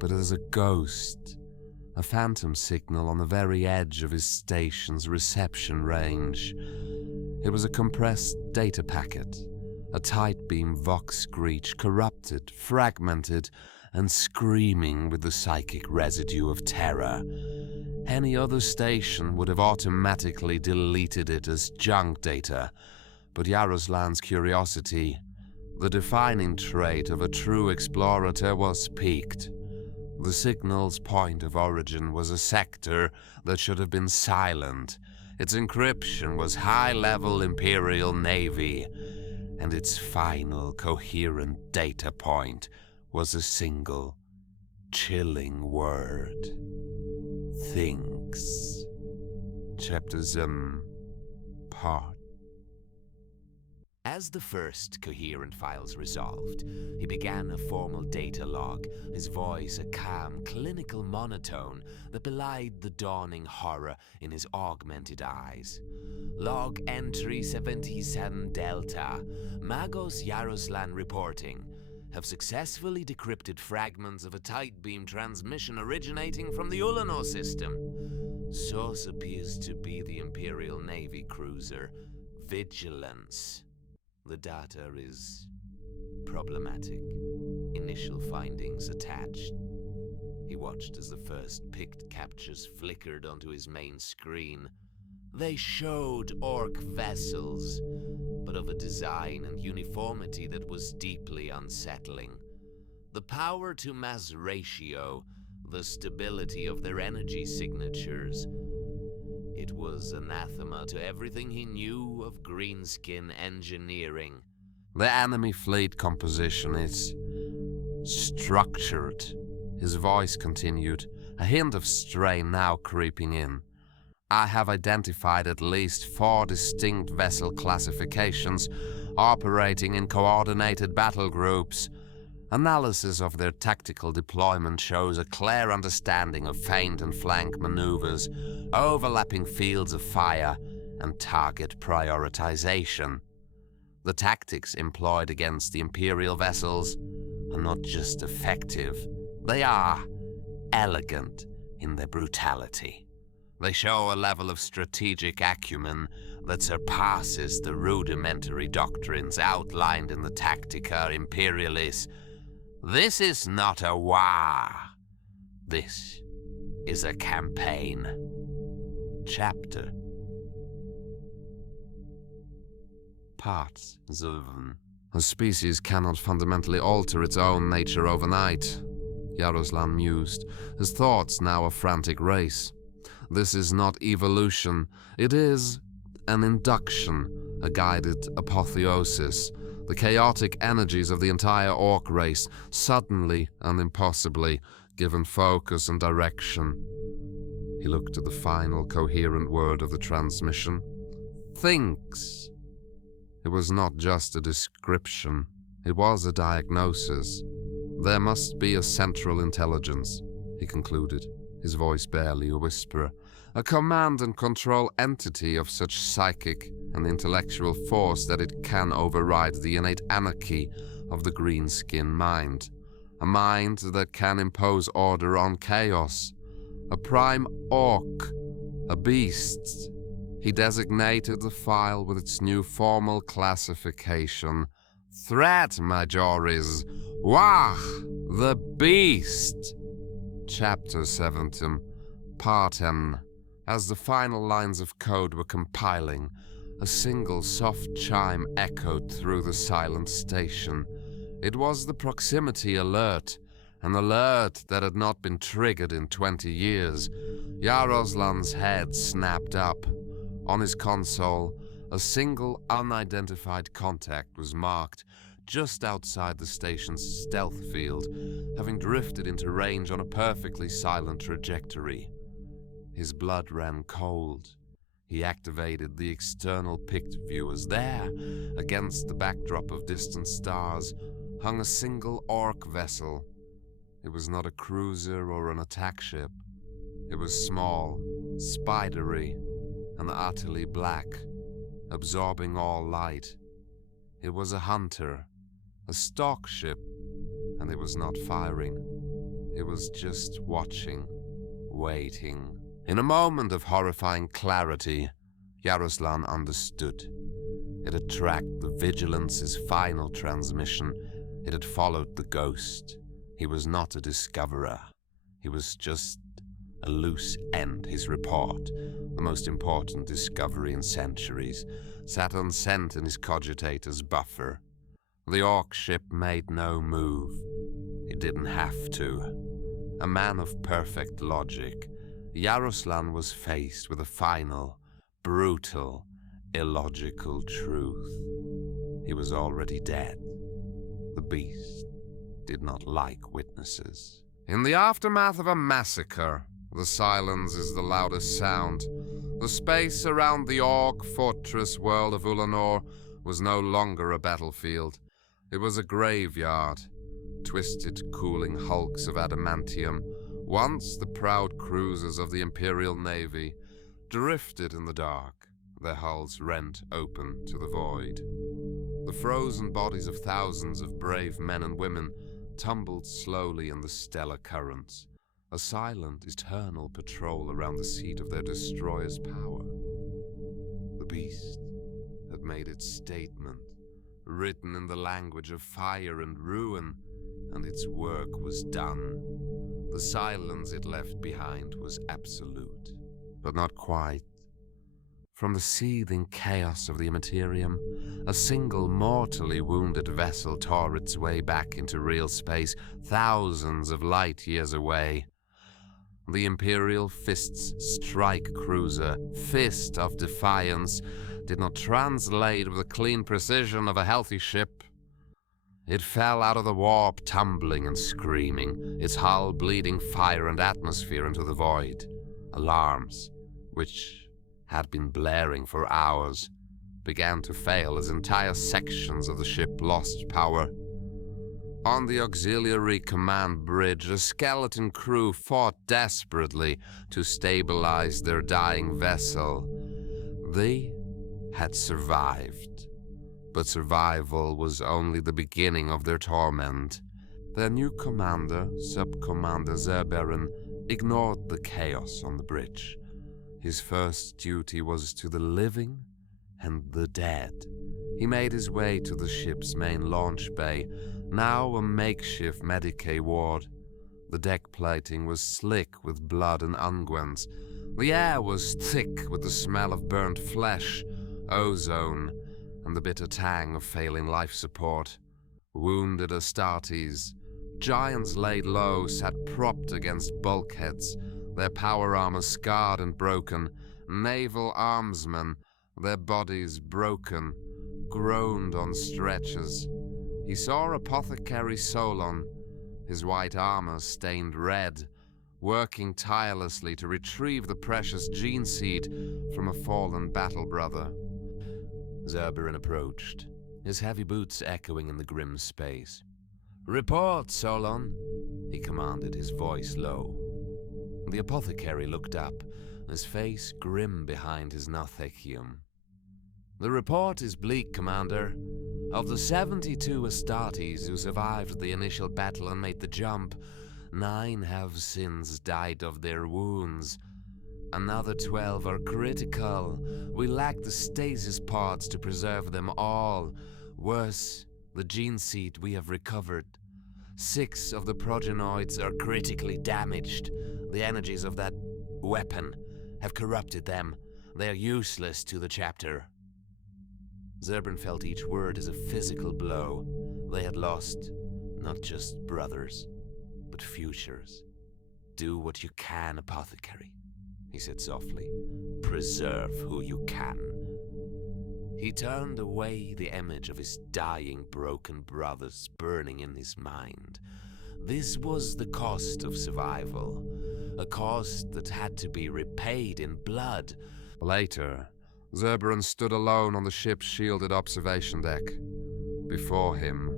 but as a ghost, a phantom signal on the very edge of his station's reception range. It was a compressed data packet, a tight beam vox screech, corrupted, fragmented, and screaming with the psychic residue of terror. Any other station would have automatically deleted it as junk data, but Yaroslan's curiosity, the defining trait of a true explorator, was piqued. The signal's point of origin was a sector that should have been silent. Its encryption was high-level Imperial Navy, and its final coherent data point was a single, chilling word. Thinks. Chapters, part. As the first coherent files resolved, he began a formal data log, his voice a calm, clinical monotone that belied the dawning horror in his augmented eyes. Log entry 77 Delta, Magos Yaroslan reporting. Have successfully decrypted fragments of a tight beam transmission originating from the Ulanor system. Source appears to be the Imperial Navy cruiser, Vigilance. The data is problematic. Initial findings attached. He watched as the first picked captures flickered onto his main screen. They showed orc vessels, but of a design and uniformity that was deeply unsettling. The power-to-mass ratio, the stability of their energy signatures. It was anathema to everything he knew of Greenskin engineering. The enemy fleet composition is structured. His voice continued, a hint of strain now creeping in. I have identified at least 4 distinct vessel classifications operating in coordinated battle groups. Analysis of their tactical deployment shows a clear understanding of feint and flank maneuvers, overlapping fields of fire, and target prioritization. The tactics employed against the Imperial vessels are not just effective, they are elegant in their brutality. They show a level of strategic acumen that surpasses the rudimentary doctrines outlined in the Tactica Imperialis. This is not a Waaagh. This is a campaign. Chapter. Parts. Zilvan. A species cannot fundamentally alter its own nature overnight, Yaroslan mused, his thoughts now a frantic race. This is not evolution, it is an induction, a guided apotheosis. The chaotic energies of the entire orc race, suddenly and impossibly, given focus and direction. He looked at the final coherent word of the transmission. Thinks. It was not just a description, it was a diagnosis. There must be a central intelligence, he concluded, his voice barely a whisper. A command and control entity of such psychic and intellectual force that it can override the innate anarchy of the Greenskin mind. A mind that can impose order on chaos. A prime orc. A beast. He designated the file with its new formal classification. Threat Majoris. Waaagh, the beast. Chapter 17, Part M. As the final lines of code were compiling, a single soft chime echoed through the silent station. It was the proximity alert, an alert that had not been triggered in 20 years. Yaroslan's head snapped up. On his console, a single unidentified contact was marked just outside the station's stealth field, having drifted into range on a perfectly silent trajectory. His blood ran cold. He activated the external pict viewers. There, against the backdrop of distant stars, hung a single orc vessel. It was not a cruiser or an attack ship. It was small, spidery, and utterly black, absorbing all light. It was a hunter, a stock ship, and it was not firing. It was just watching, waiting. In a moment of horrifying clarity, Yaroslan understood. It had tracked the Vigilance's final transmission. It had followed the ghost. He was not a discoverer. He was just a loose end. His report, the most important discovery in centuries, sat unsent in his cogitator's buffer. The orc ship made no move. It didn't have to. A man of perfect logic, Yaroslan was faced with a final, brutal, illogical truth. He was already dead. The beast did not like witnesses. In the aftermath of a massacre, the silence is the loudest sound. The space around the orc fortress world of Ulanor was no longer a battlefield. It was a graveyard. Twisted, cooling hulks of adamantium, once the proud cruisers of the Imperial Navy, drifted in the dark, their hulls rent open to the void. The frozen bodies of thousands of brave men and women tumbled slowly in the stellar currents, a silent, eternal patrol around the seat of their destroyer's power. The beast had made its statement, written in the language of fire and ruin, and its work was done. The silence it left behind was absolute, but not quite. From the seething chaos of the Imperium, a single mortally wounded vessel tore its way back into real space, thousands of light years away. The Imperial Fist's strike cruiser, Fist of Defiance, did not translate with the clean precision of a healthy ship. It fell out of the warp, tumbling and screaming, its hull bleeding fire and atmosphere into the void. Alarms, which had been blaring for hours, began to fail as entire sections of the ship lost power. On the auxiliary command bridge, a skeleton crew fought desperately to stabilize their dying vessel. They had survived, but survival was only the beginning of their torment. Their new commander, Sub-Commander Zerberun, ignored the chaos on the bridge. His first duty was to the living and the dead. He made his way to the ship's main launch bay, now a makeshift Medicae ward. The deck plating was slick with blood and unguents. The air was thick with the smell of burnt flesh, ozone, and the bitter tang of failing life support. Wounded Astartes, giants laid low, sat propped against bulkheads, their power armor scarred and broken. Naval armsmen, their bodies broken, groaned on stretchers. He saw Apothecary Solon, his white armor stained red, working tirelessly to retrieve the precious gene seed from a fallen battle brother. Zerberun approached, his heavy boots echoing in the grim space. "Report, Solon," he commanded, his voice low. The apothecary looked up, his face grim behind his narthexium. "The report is bleak, Commander. Of the 72 Astartes who survived the initial battle and made the jump, 9 have since died of their wounds. Another 12 are critical. We lack the stasis pods to preserve them all. Worse, the gene seed we have recovered. 6 of the progenoids are critically damaged. The energies of that weapon have corrupted them. They are useless to the chapter." Zerberun felt each word as a physical blow. They had lost not just brothers, but futures. "Do what you can, Apothecary," he said softly. "Preserve who you can." He turned away, the image of his dying, broken brothers burning in his mind. This was the cost of survival, a cost that had to be repaid in blood. Later, Zerberun stood alone on the ship's shielded observation deck. Before him,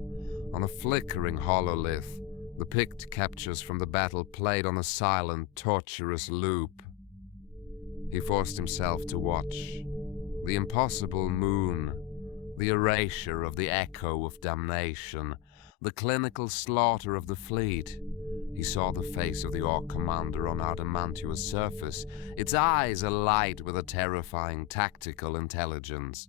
on a flickering hololith, the picked captures from the battle played on a silent, torturous loop. He forced himself to watch. The impossible moon, the erasure of the echo of damnation, the clinical slaughter of the fleet. He saw the face of the Orc commander on Adamantua's surface, its eyes alight with a terrifying tactical intelligence.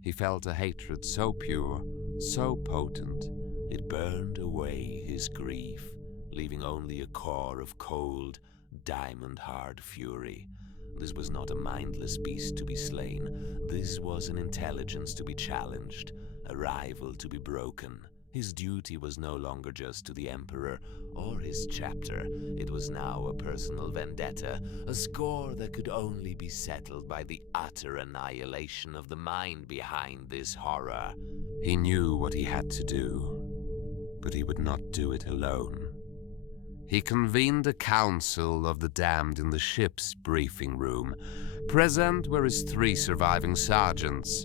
He felt a hatred so pure, so potent, it burned away his grief, leaving only a core of cold, diamond-hard fury. This was not a mindless beast to be slain. This was an intelligence to be challenged, a rival to be broken. His duty was no longer just to the Emperor or his chapter. It was now a personal vendetta, a score that could only be settled by the utter annihilation of the mind behind this horror. He knew what he had to do, but he would not do it alone. He convened a council of the damned in the ship's briefing room. Present were his 3 surviving sergeants,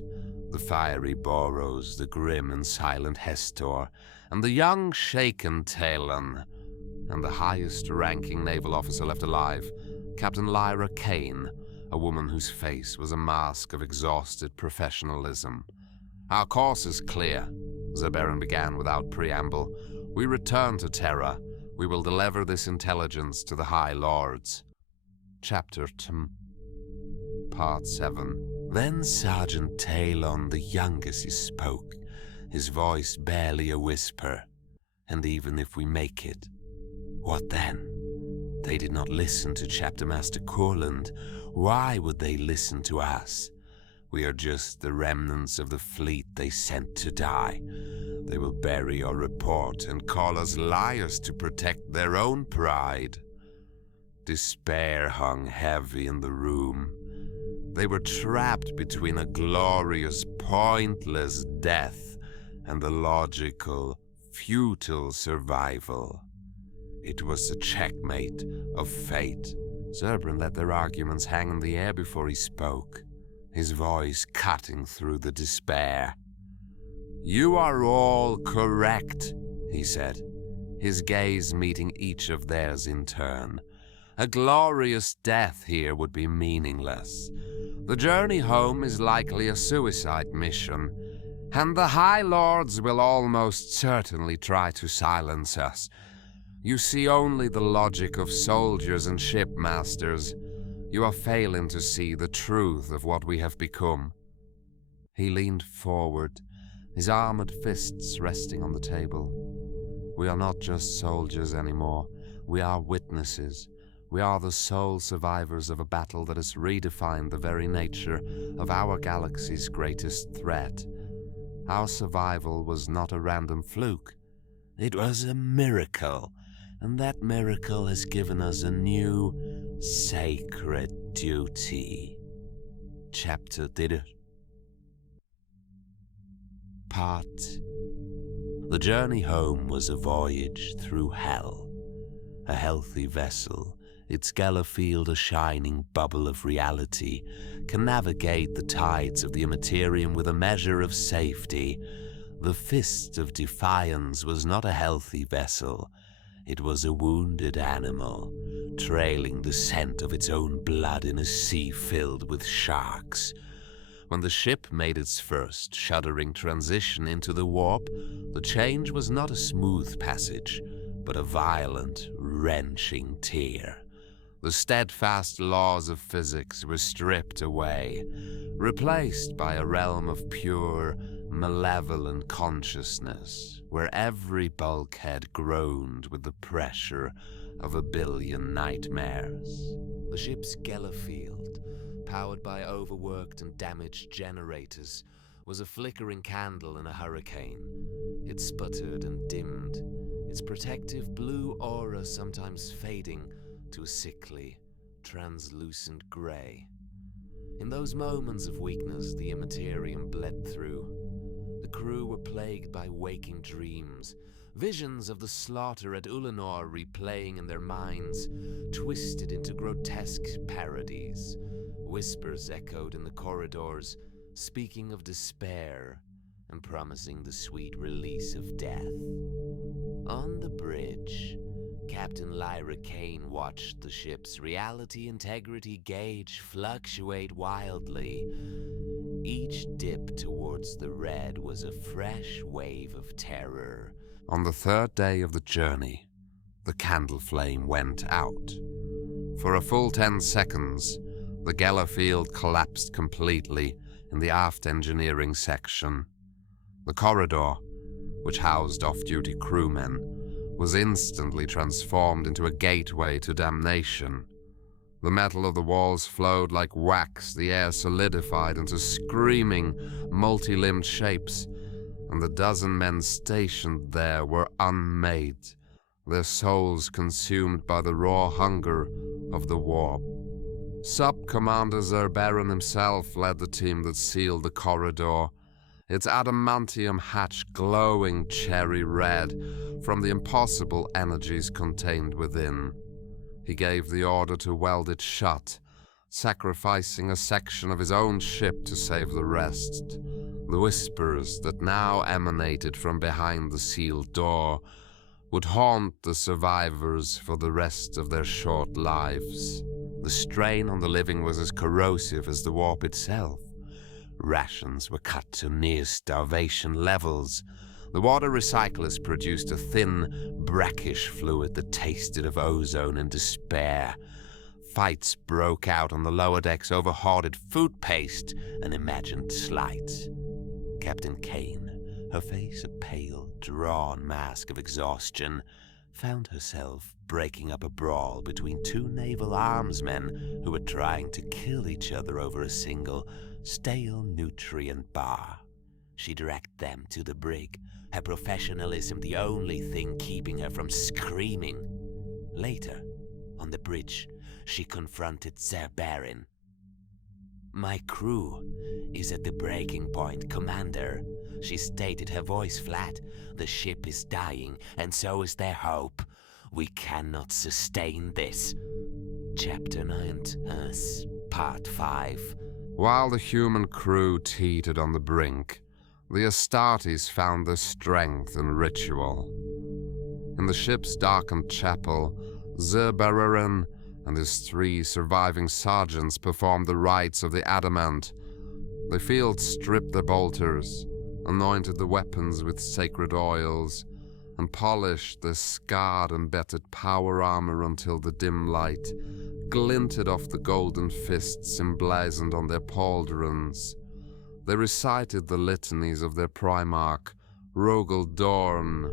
the fiery Boros, the grim and silent Hestor, and the young shaken Talon, and the highest-ranking naval officer left alive, Captain Lyra Kane, a woman whose face was a mask of exhausted professionalism. "Our course is clear," Zerberun began without preamble. "We return to Terra. We will deliver this intelligence to the High Lords." Chapter 2, Part 7. Then Sergeant Talon, the youngest, spoke, his voice barely a whisper. "And even if we make it, what then? They did not listen to Chapter Master Corland. Why would they listen to us? We are just the remnants of the fleet they sent to die. They will bury our report and call us liars to protect their own pride." Despair hung heavy in the room. They were trapped between a glorious, pointless death and the logical, futile survival. It was a checkmate of fate. Zerberun let their arguments hang in the air before he spoke, his voice cutting through the despair. "You are all correct," he said, his gaze meeting each of theirs in turn. A glorious death here would be meaningless. The journey home is likely a suicide mission, and the High Lords will almost certainly try to silence us. You see only the logic of soldiers and shipmasters. You are failing to see the truth of what we have become. He leaned forward, his armored fists resting on the table. We are not just soldiers anymore. We are witnesses. We are the sole survivors of a battle that has redefined the very nature of our galaxy's greatest threat. Our survival was not a random fluke. It was a miracle, and that miracle has given us a new, sacred duty. Chapter did it. Part. The journey home was a voyage through hell. A healthy vessel, its Gellerfield a shining bubble of reality, can navigate the tides of the Imperium with a measure of safety. The Fist of Defiance was not a healthy vessel. It was a wounded animal, trailing the scent of its own blood in a sea filled with sharks. When the ship made its first shuddering transition into the warp, the change was not a smooth passage, but a violent, wrenching tear. The steadfast laws of physics were stripped away, replaced by a realm of pure, malevolent consciousness, where every bulkhead groaned with the pressure of a billion nightmares. The ship's Gellerfield, powered by overworked and damaged generators, was a flickering candle in a hurricane. It sputtered and dimmed, its protective blue aura sometimes fading to a sickly, translucent grey. In those moments of weakness the Imperium bled through. The crew were plagued by waking dreams, visions of the slaughter at Ulanor replaying in their minds, twisted into grotesque parodies. Whispers echoed in the corridors, speaking of despair and promising the sweet release of death. On the bridge, Captain Lyra Kane watched the ship's reality integrity gauge fluctuate wildly. Each dip towards the red was a fresh wave of terror. On the third day of the journey, the candle flame went out. For a full 10 seconds, the Gellerfield collapsed completely in the aft engineering section. The corridor, which housed off-duty crewmen, was instantly transformed into a gateway to damnation. The metal of the walls flowed like wax, the air solidified into screaming, multi-limbed shapes, and the dozen men stationed there were unmade, their souls consumed by the raw hunger of the warp. Sub-Commander Zerberon himself led the team that sealed the corridor, its adamantium hatch glowing cherry red from the impossible energies contained within. He gave the order to weld it shut, sacrificing a section of his own ship to save the rest. The whispers that now emanated from behind the sealed door would haunt the survivors for the rest of their short lives. The strain on the living was as corrosive as the warp itself. Rations were cut to near starvation levels. The water recyclers produced a thin, brackish fluid that tasted of ozone and despair. Fights broke out on the lower decks over hoarded food paste and imagined slights. Captain Kane, her face a pale, drawn mask of exhaustion, found herself breaking up a brawl between two naval armsmen who were trying to kill each other over a single, stale nutrient bar. She dragged them to the brig, her professionalism the only thing keeping her from screaming. Later, on the bridge, she confronted Zerberon. "My crew is at the breaking point, Commander," she stated, her voice flat. "The ship is dying, and so is their hope. We cannot sustain this." Chapter 9, Part 5. While the human crew teetered on the brink, the Astartes found their strength in ritual. In the ship's darkened chapel, Zerbereren and his 3 surviving sergeants performed the rites of the adamant. They field-stripped their bolters, anointed the weapons with sacred oils, and polished their scarred and battered power armor until the dim light glinted off the golden fists emblazoned on their pauldrons. They recited the litanies of their primarch, Rogel Dorn,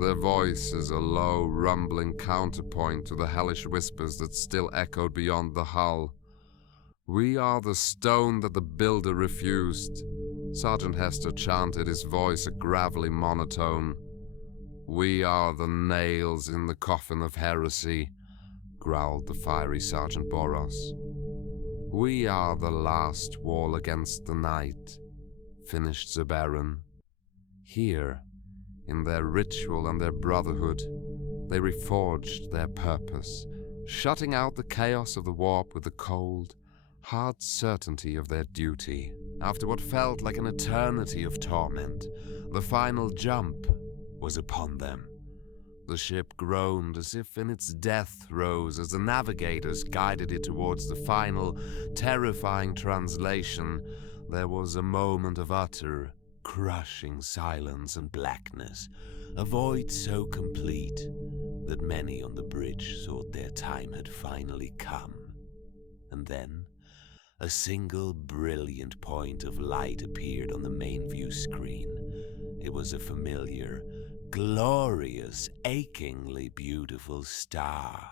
their voices a low, rumbling counterpoint to the hellish whispers that still echoed beyond the hull. "We are the stone that the builder refused," Sergeant Hester chanted, his voice a gravelly monotone. "We are the nails in the coffin of heresy," growled the fiery Sergeant Boros. "We are the last wall against the night," finished the Baron. Here, in their ritual and their brotherhood, they reforged their purpose, shutting out the chaos of the warp with the cold, hard certainty of their duty. After what felt like an eternity of torment, the final jump was upon them. The ship groaned as if in its death throes as the navigators guided it towards the final, terrifying translation. There was a moment of utter, crushing silence and blackness, a void so complete that many on the bridge thought their time had finally come. And then, a single brilliant point of light appeared on the main view screen. It was a familiar, glorious, achingly beautiful star.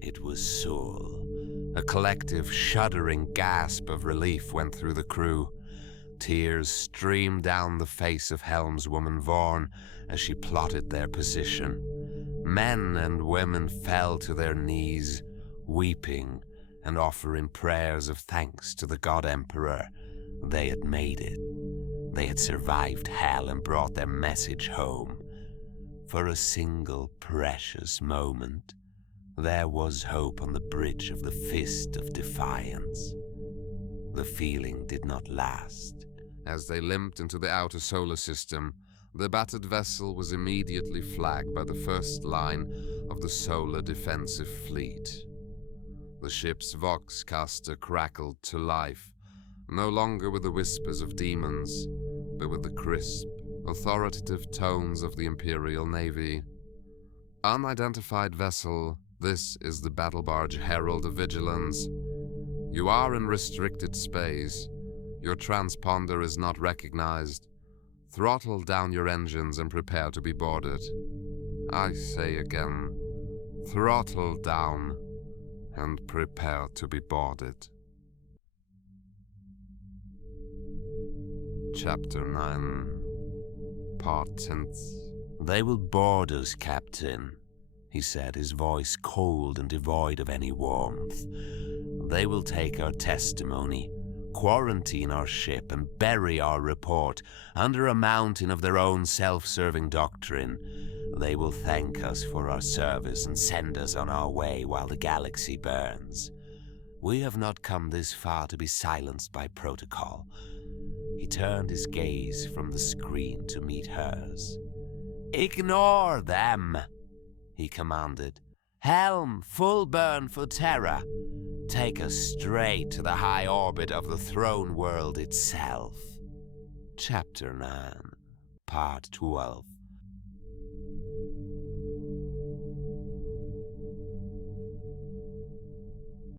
It was Sol. A collective, shuddering gasp of relief went through the crew. Tears streamed down the face of helmswoman Vorn as she plotted their position. Men and women fell to their knees, weeping and offering prayers of thanks to the God Emperor. They had made it. They had survived hell and brought their message home. For a single precious moment, there was hope on the bridge of the Fist of Defiance. The feeling did not last. As they limped into the outer solar system, the battered vessel was immediately flagged by the first line of the solar defensive fleet. The ship's voxcaster crackled to life, no longer with the whispers of demons, but with the crisp, authoritative tones of the Imperial Navy. "Unidentified vessel, this is the battle barge Herald of Vigilance. You are in restricted space. Your transponder is not recognized. Throttle down your engines and prepare to be boarded. I say again, throttle down and prepare to be boarded." Chapter 9, Part 10th. "They will board us, Captain," he said, his voice cold and devoid of any warmth. "They will take our testimony, quarantine our ship, and bury our report under a mountain of their own self-serving doctrine. They will thank us for our service and send us on our way while the galaxy burns. We have not come this far to be silenced by protocol." He turned his gaze from the screen to meet hers. "Ignore them," he commanded. "Helm, full burn for Terra. Take us straight to the high orbit of the throne world itself." Chapter 9, Part 12.